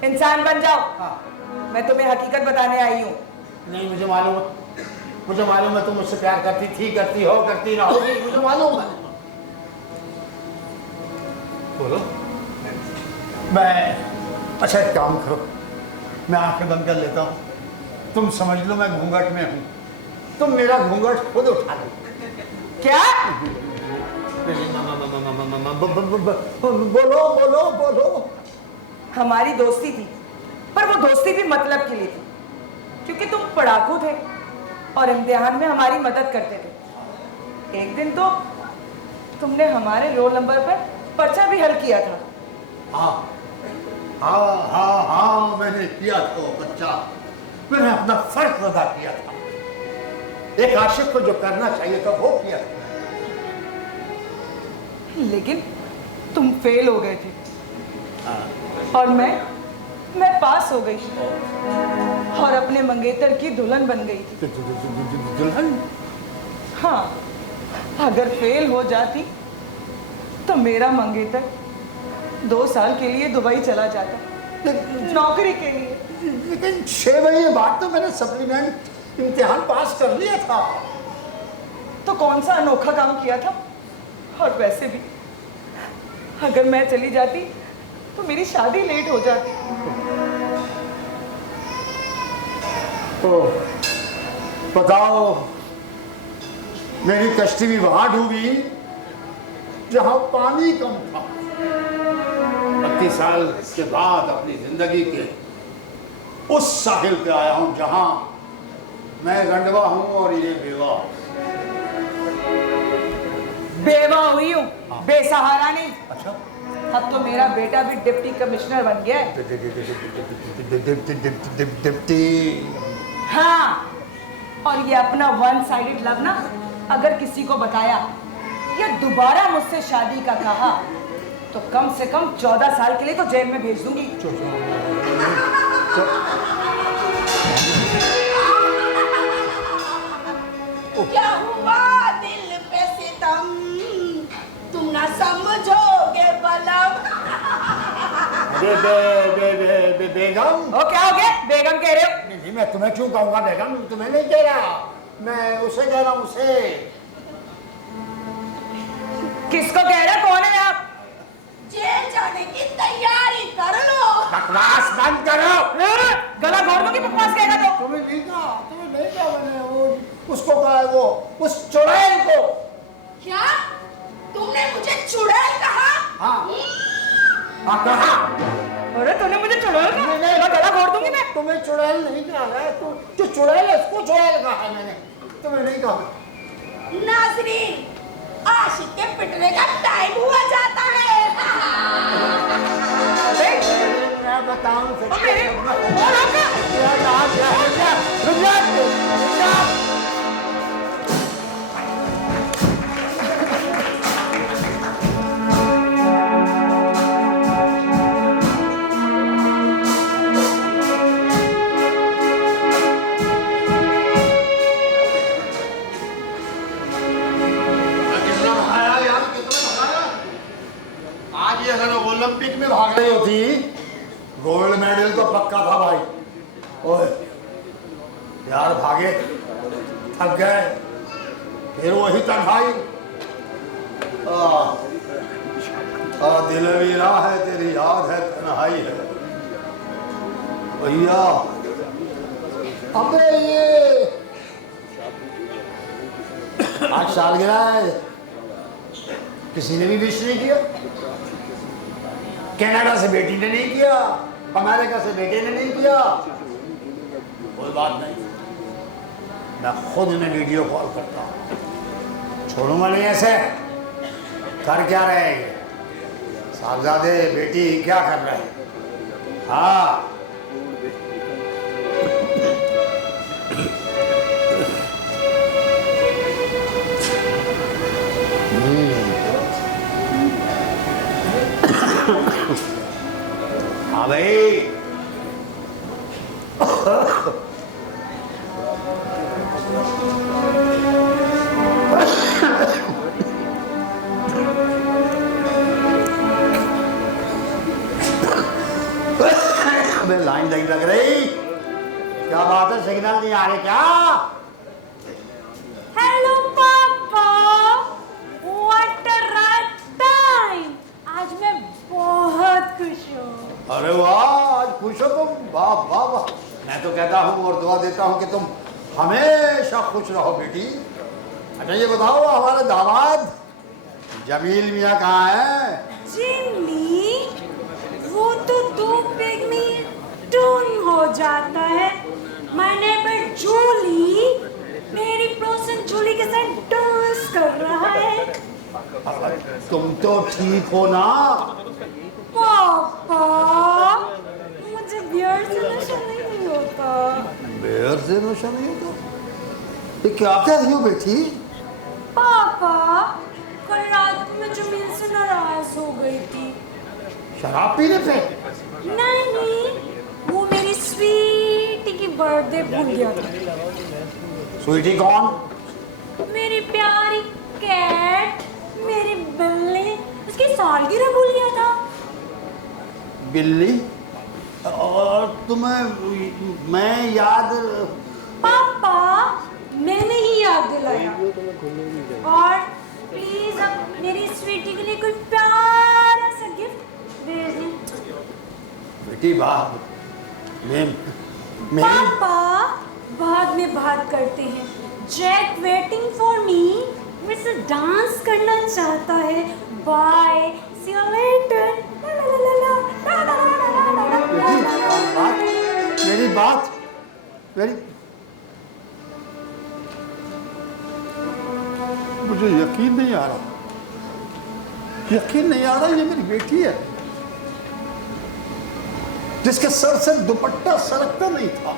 इंसान बन जाओ। हाँ। मैं तुम्हें हकीकत बताने आई हूँ। नहीं मुझे मालूम है तुम मुझसे प्यार करती थी, करती हो, करती ना होगी, मुझे मालूम है। बोलो। मैं अच्छा एक काम करो, मैं आंखें बंद कर लेता हूँ, तुम समझ लो मैं घूंघट में हूँ, तुम मेरा घूंघट खुद उठा लो। क्या? बोलो बोलो बोलो। हमारी दोस्ती थी, पर वो दोस्ती भी मतलब के लिए थी, क्योंकि तुम पढ़ाकू थे और इम्तिहान में हमारी मदद करते थे। एक दिन तो तुमने हमारे रोल नंबर पर पर्चा भी हल किया था। हाँ हाँ हाँ हाँ, मैंने किया था वो पर्चा, मैंने अपना फर्ज अदा किया था, एक आशिक को जो करना चाहिए था वो किया था। लेकिन तुम फेल हो गए थे और मैं पास हो गई और अपने मंगेतर की दुल्हन बन गई थी। दुल्हन? हाँ, अगर फेल हो जाती तो मेरा मंगेतर 2 साल के लिए दुबई चला जाता, नौकरी के लिए। लेकिन 6 महीने बाद तो मैंने सप्लीमेंट इम्तिहान पास कर लिया था। तो कौन सा अनोखा काम किया था? और वैसे भी अगर मैं चली जाती तो मेरी शादी लेट हो जाती। तो बताओ मेरी कश्ती भी वहां डूबी जहां पानी कम था। 32 साल के बाद अपनी जिंदगी के उस साहिल पे आया हूं जहां मैं रंडवा हूं और ये बेवा। बेवा हुई हूँ, बेसहारा नहीं। अच्छा, अब तो मेरा बेटा भी डिप्टी कमिश्नर बन गया है। डिप्टी। हाँ, और ये अपना वन साइडेड लव ना अगर किसी को बताया या दोबारा मुझसे शादी का कहा तो कम से कम 14 साल के लिए तो जेल में भेज दूंगी। क्या हुआ दिल पे सितम, तुम ना समझोगे बलम। बेगम। ओ क्या हो गया? बेगम कह रहे हो? नहीं, मैं तुम्हें क्यों कहूंगा बेगम? तुम्हें नहीं कह रहा, मैं उसे कह रहा हूं। उसे किसको कह रहे हो? कौन है आप? जेल जाने की तैयारी कर लो। बकवास बंद करो। गला घोट दूंगी बकवास कहेगा तो। तुम्हें नहीं कहा मैंने वो उसको कहा है, वो उस चुड़ैल को। क्या तुमने मुझे चुड़ैल कहा? हाँ कहा। अरे तूने मुझे चुड़ैल कहा? मैं गला घोट दूंगी मैं। तुम्हें चुड़ैल नहीं कहा है, जो चुड़ैल है उसको चुड़ैल कहा है मैंने, तुम्हें नहीं कहा। नाज़रीन, आशिक के पिटने का टाइम हुआ जाता है। मैं बताऊं आज ये अगर ओलंपिक में भाग रही होती गोल्ड मेडल तो पक्का था भाई। ओए यार, भागे थक गए, फिर वही तन्हाई। दिल वीरा है, तेरी याद है, तन्हाई है भैया। अबे ये आज सालगिरह है, किसी ने भी विश नहीं किया। कनाडा से बेटी ने नहीं किया, अमेरिका से बेटे ने नहीं किया। कोई बात नहीं, मैं खुद उन्हें वीडियो कॉल करता हूँ। छोड़ूंगा नहीं ऐसे। कर क्या रहे हैं साहबजादे, बेटी क्या कर रहे हैं? हाँ, हाँ भाई। अबे लाइन नहीं लग रही, क्या बात है? सिग्नल नहीं आ रहे क्या? हेलो पापा, व्हाट अ राइट टाइम। आज मैं बहुत खुश हूँ। अरे वाह, आज खुश हो तुम? वाह वाह वाह। मैं तो कहता हूँ और दुआ देता हूँ कि तुम हमेशा खुश रहो बेटी। अच्छा ये बताओ, हमारे दामाद जमील मियाँ कहाँ है? जिम्मी, वो तो 2 पेग में टून हो जाता है। माय नेबर जूली, मेरी पड़ोसन जूली के साथ डांस कर रहा है। तुम तो ठीक हो ना? पापा, मुझे बियर से नशा नहीं होता। बेर से नशा नहीं होता? ये क्या कह रही हो बेटी? पापा, कल रात को मैं जमील से नाराज हो गई थी। शराब पीने पे? नहीं, वो मेरी स्वीटी की बर्थडे भूल गया था। स्वीटी कौन? मेरी प्यारी कैट, मेरी बिल्ली, उसकी सालगिरह भूल गया था। बिल्ली? और तुम्हें मैं याद? पापा, मैंने ही याद दिलाया। और प्लीज अब मेरी स्वीटी के लिए कोई प्यारा सा गिफ्ट भेज दें। बेटी बात मैं पापा, बाद में बात करते हैं। जैक वेटिंग फॉर मी, मेरे से डांस करना चाहता है। Bye, see you later. मेरी बात मेरी मुझे यकीन नहीं आ रहा, ये मेरी बेटी है जिसके सर से दुपट्टा सरकता नहीं था,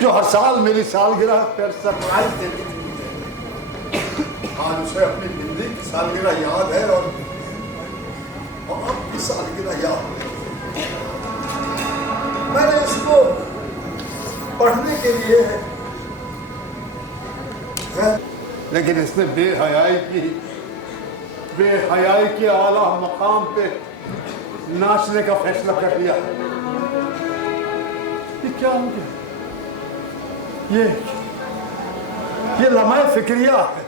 जो हर साल मेरी सालगिरह पर सरप्राइज देती थी मुझे। आज उसे अपनी जिंदगी की सालगिरह याद है और आपकी सालगिरह याद है। मैंने इसको पढ़ने के लिए लेकिन इसने बेहयाई की आला मकाम पे नाचने का फैसला कर लिया। ये क्या हो गया? ये लम्हा फिक्रिया है,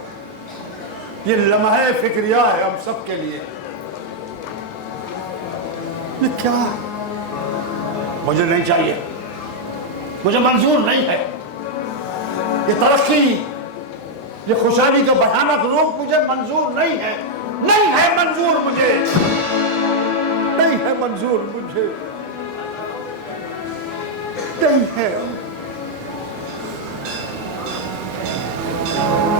ये लम्हा फिक्रिया है हम सब के लिए। ये क्या है? मुझे नहीं चाहिए, मुझे मंजूर नहीं है। ये तरक्की, ये खुशहाली का भयानक रूप मुझे मंजूर नहीं है, नहीं है मंजूर मुझे, नहीं है मंजूर मुझे, नहीं है।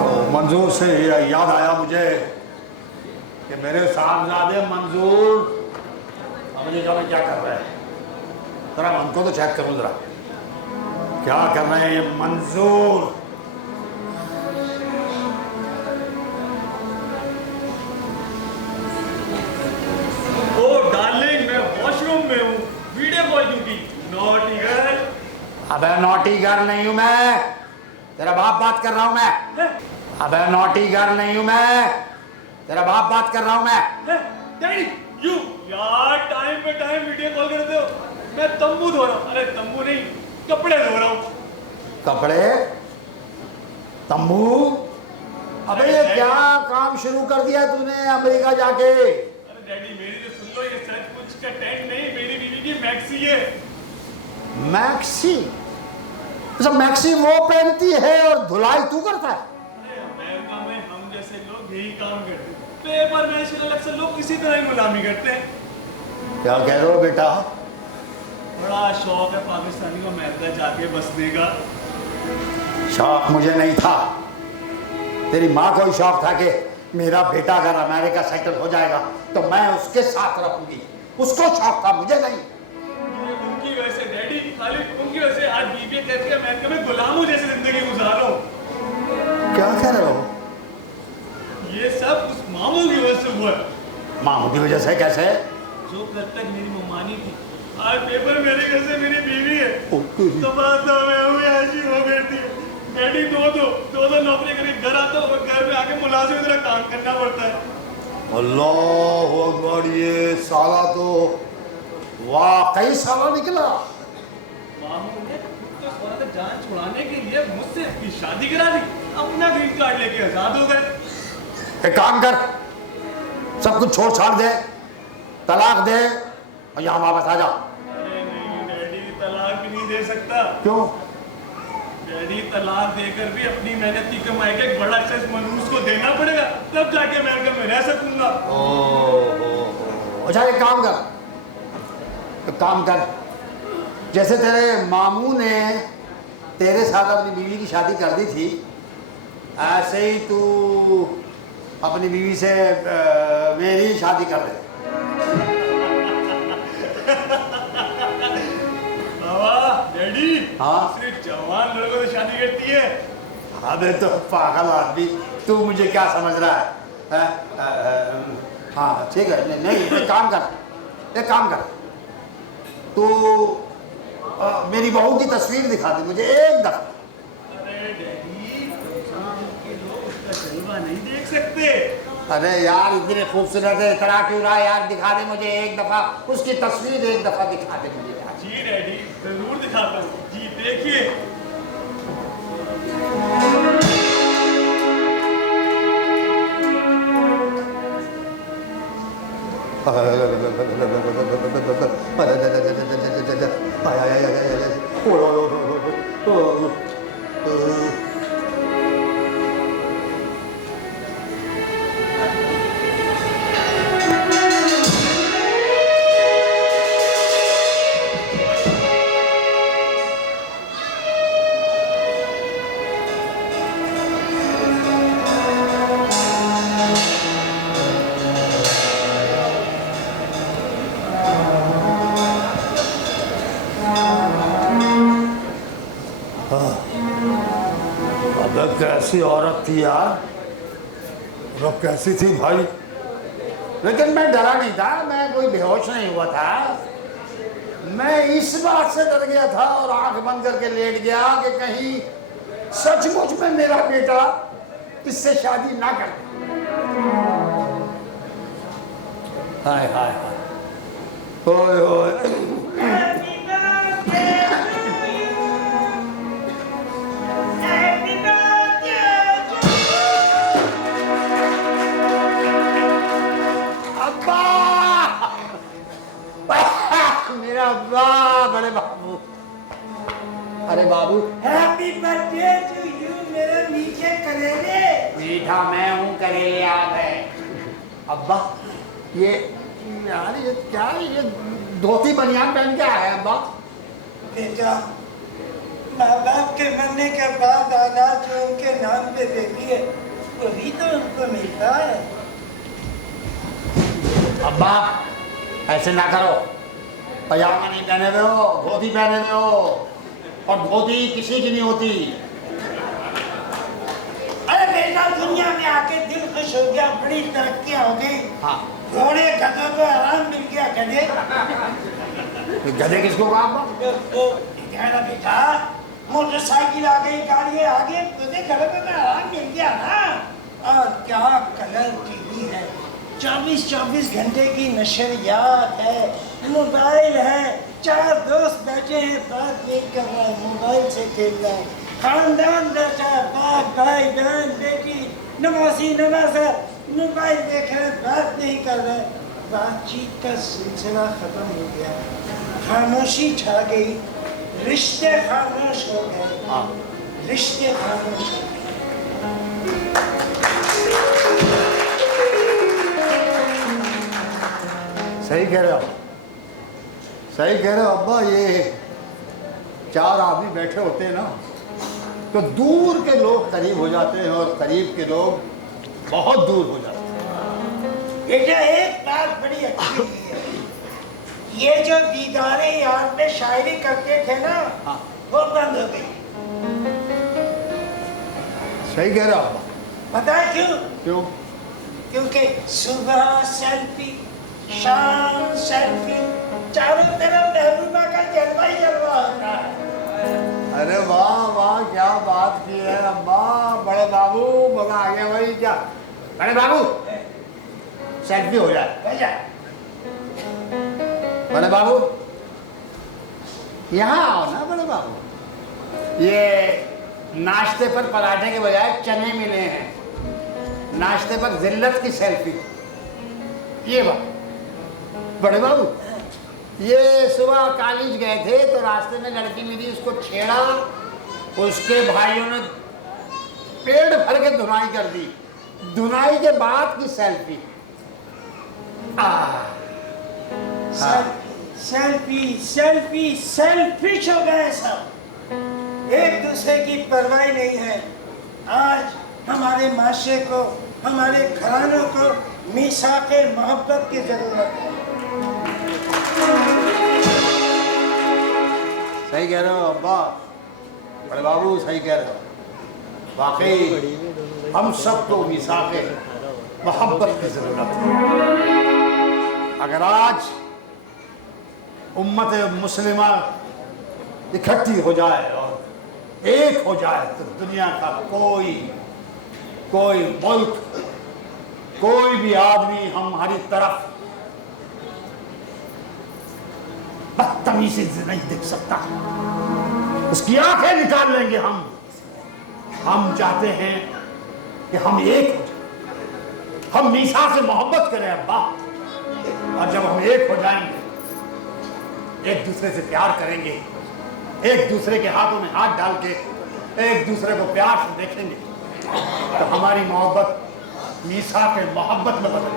तो मंजूर से याद आया मुझे कि मेरे साहबजादे मंजूर अमेरिका में क्या कर रहे हैं। जरा मन को तो चेक करूं, जरा क्या कर रहे हैं ये मंजूर। ओ डार्लिंग, मैं वॉशरूम में हूँ, वीडियो कॉल क्यों की? Naughty girl. अबे नॉटी गर्ल नहीं हूं मैं, तेरा बाप बात कर रहा हूं मैं। अबे नॉटी गर्ल नहीं हूं मैं, तेरा बाप बात कर रहा हूं मैं। डैडी, यू यार टाइम पे टाइम वीडियो कॉल करते हो। मैं तंबू धो रहा हूँ। अरे तंबू नहीं, कपड़े धो रहा हूँ। कपड़े? तंबू? अबे ये क्या काम शुरू कर दिया तूने अमेरिका जाके? अरे डैडी मेरी तो सुन लो, ये सचमुच का टेंट नहीं, मेरी बीवी की मैक्सी है। मैक्सी? अच्छा, मैक्सी वो पहनती है और धुलाई तू करता है? अरे अमेरिका में हम जैसे लोग यही काम करते हैं। पेपर में अक्सर लोग इसी तरह ही गुलामी करते हैं। क्या कह रहे हो बेटा? बड़ा शौक है पाकिस्तानी को अमेरिका जाके बसने का। शौक मुझे नहीं था, तेरी माँ को ही शौक था कि मेरा बेटा अगर अमेरिका सेटल हो जाएगा तो मैं उसके साथ रहूंगी। उसको शौक था, मुझे नहीं। ये उनकी वजह से डैडी, खाली उनकी वजह से आज बीबी करके अमेरिका में गुलामों जैसी जिंदगी गुजार रहा हूँ। क्या कह रहे हो? ये सब उस मामू की वजह से हुआ है। मामू की वजह से? कैसे? जो कल तक मेरी ममानी थी, आज पेपर मेरे घर से मेरी बीवी है। तो बात तो मैं हूँ, ऐसी हो बैठी है। डैडी दो नौकरी करके घर आता हूँ, घर में आके मुलाजिम की तरह काम करना पड़ता है। अल्लाह अकबर, ये साला तो वाकई साला निकला। मामू ने तो साला का जान छुड़ाने के लिए मुझसे इसकी शादी करा दी, अपना ग्रीन कार्ड लेके आजाद हो गए। एक काम कर, सब कुछ छोड़ छाड़ दे, तलाक दे और यहाँ वापस आ जा। अरे नहीं डैडी, तलाक भी नहीं दे सकता। क्यों? डैडी तलाक देकर भी अपनी मेहनत की कमाई का एक बड़ा हिस्सा मनूस को देना पड़ेगा, तब जाके अमेरिका में रह सकूंगा। अच्छा एक काम कर, जैसे तेरे मामू ने तेरे साथ अपनी बीवी की शादी कर दी थी, ऐसे ही तू अपनी बीवी से मेरी शादी कर ले। डैडी, हाँ? सिर्फ जवान लोगों से शादी करती है। अबे तो पागल आदमी, तू मुझे क्या समझ रहा है? हाँ ठीक है, नहीं एक काम कर, तू मेरी बहू की तस्वीर दिखा दे मुझे एक दफा। अरे डैडी, शाम के लोग उसका जलवा नहीं देख सकते। अरे यार इतने खूबसूरत है, इतना क्यों रहा यार, दिखा दे मुझे एक दफा उसकी तस्वीर, एक दफा दिखा दे मुझे यार। जी डैडी, जरूर दिखाता हूँ जी, देखिए। अबे कैसी औरत थी यार, वो कैसी थी भाई। लेकिन मैं डरा नहीं था, मैं कोई बेहोश नहीं हुआ था। मैं इस बात से डर गया था और आंख बंद करके लेट गया कि कहीं सचमुच में मेरा बेटा इससे शादी ना कर। हाय हाय हाय, ओए ओए। मेरा अब्बा, बड़े बाबू। अरे बाबू, हैप्पी बर्थडे टू यू मेरे मीठे करेले। मीठा मैं हूँ, करेले आप है। अब्बा ये यार ये क्या, ये धोती बनियान पहन के आया है अब्बा। बेटा, माँ बाप के मरने के बाद औलाद जो उनके नाम पे देती है वही तो उनको मिलता है। अब्बा ऐसे ना करो, पजामा नहीं पहने हुए हो, धोती पहने हुए हो, और धोती किसी की नहीं होती। अरे बेटा, दुनिया में आके दिल खुश हो गया, बड़ी तरक्कियां हो गई। हाँ, घोड़े गधों को आराम मिल गया। गधे गधे किसको कहा अब्बा? वो कहना बेटा, मोटरसाइकिल आ गई, गाड़ी आ गई, गधे घरों में आराम मिल गया ना। और क्या कलर टीवी है, 24-24 घंटे की नशरियात है, मोबाइल है, 4 दोस्त बैठे हैं, बात नहीं कर रहे हैं, मोबाइल से खेल रहे हैं। खानदान बैठा, बाप भाई बहन बेटी नवासी नवासा मोबाइल देख रहे, बात नहीं कर रहे। बातचीत का सिलसिला खत्म हो गया, खामोशी छा गई, रिश्ते खामोश हो गए। रिश्ते खामोश हो गए। सही कह रहे हो, सही कह रहे हो अब्बा। ये 4 आदमी बैठे होते हैं ना, तो दूर के लोग करीब हो जाते हैं और करीब के लोग बहुत दूर हो जाते हैं। बेटा, एक बात बड़ी अच्छी है, ये जो दीदारे यार में शायरी करते थे ना, हाँ। वो बंद हो गई। सही कह रहे हो अब्बा। पता है क्यों? क्यों? क्योंकि सुबह सेल्फी, शाम सेल्फी, चारों तरफ महबूबा का जलवा ही जलवा होता है। अरे वाह वाह, क्या बात की है अब्बा। बड़े बाबू, मजा आ गया भाई। क्या बड़े बाबू, सेल्फी हो जाए। बड़े बाबू यहाँ आओ ना। बड़े बाबू, ये नाश्ते पर पराठे के बजाय चने मिले हैं, नाश्ते पर जिल्लत की सेल्फी। ये बात बड़े बाबू, ये सुबह कॉलेज गए थे तो रास्ते में लड़की मिली, उसको छेड़ा, उसके भाइयों ने पेट भर के धुनाई कर दी। धुनाई के बाद की सेल्फी। सेल्फी सेल्फी सेल्फिश हो गए सब, एक दूसरे की परवाह नहीं है। आज हमारे माशरे को, हमारे घरानों को मीसाके मोहब्बत की जरूरत है। सही कह रहे हो अब्बा, बड़े बाबू सही कह रहे हो। वाकई हम सबको मीसाके मोहब्बत की जरूरत है। अगर आज उम्मत मुस्लिमा इकट्ठी हो जाए और एक हो जाए तो दुनिया का कोई मुल्क, कोई भी आदमी हमारी तरफ बदतमीजी से नहीं देख सकता, उसकी आंखें निकाल लेंगे हम चाहते हैं कि हम एक हो जाए, हम मीसा से मोहब्बत करें अब्बा। और जब हम एक हो जाएंगे, एक दूसरे से प्यार करेंगे, एक दूसरे के हाथों में हाथ डाल के एक दूसरे को प्यार से देखेंगे, तो हमारी मोहब्बत मीसा के मोहब्बत में बदल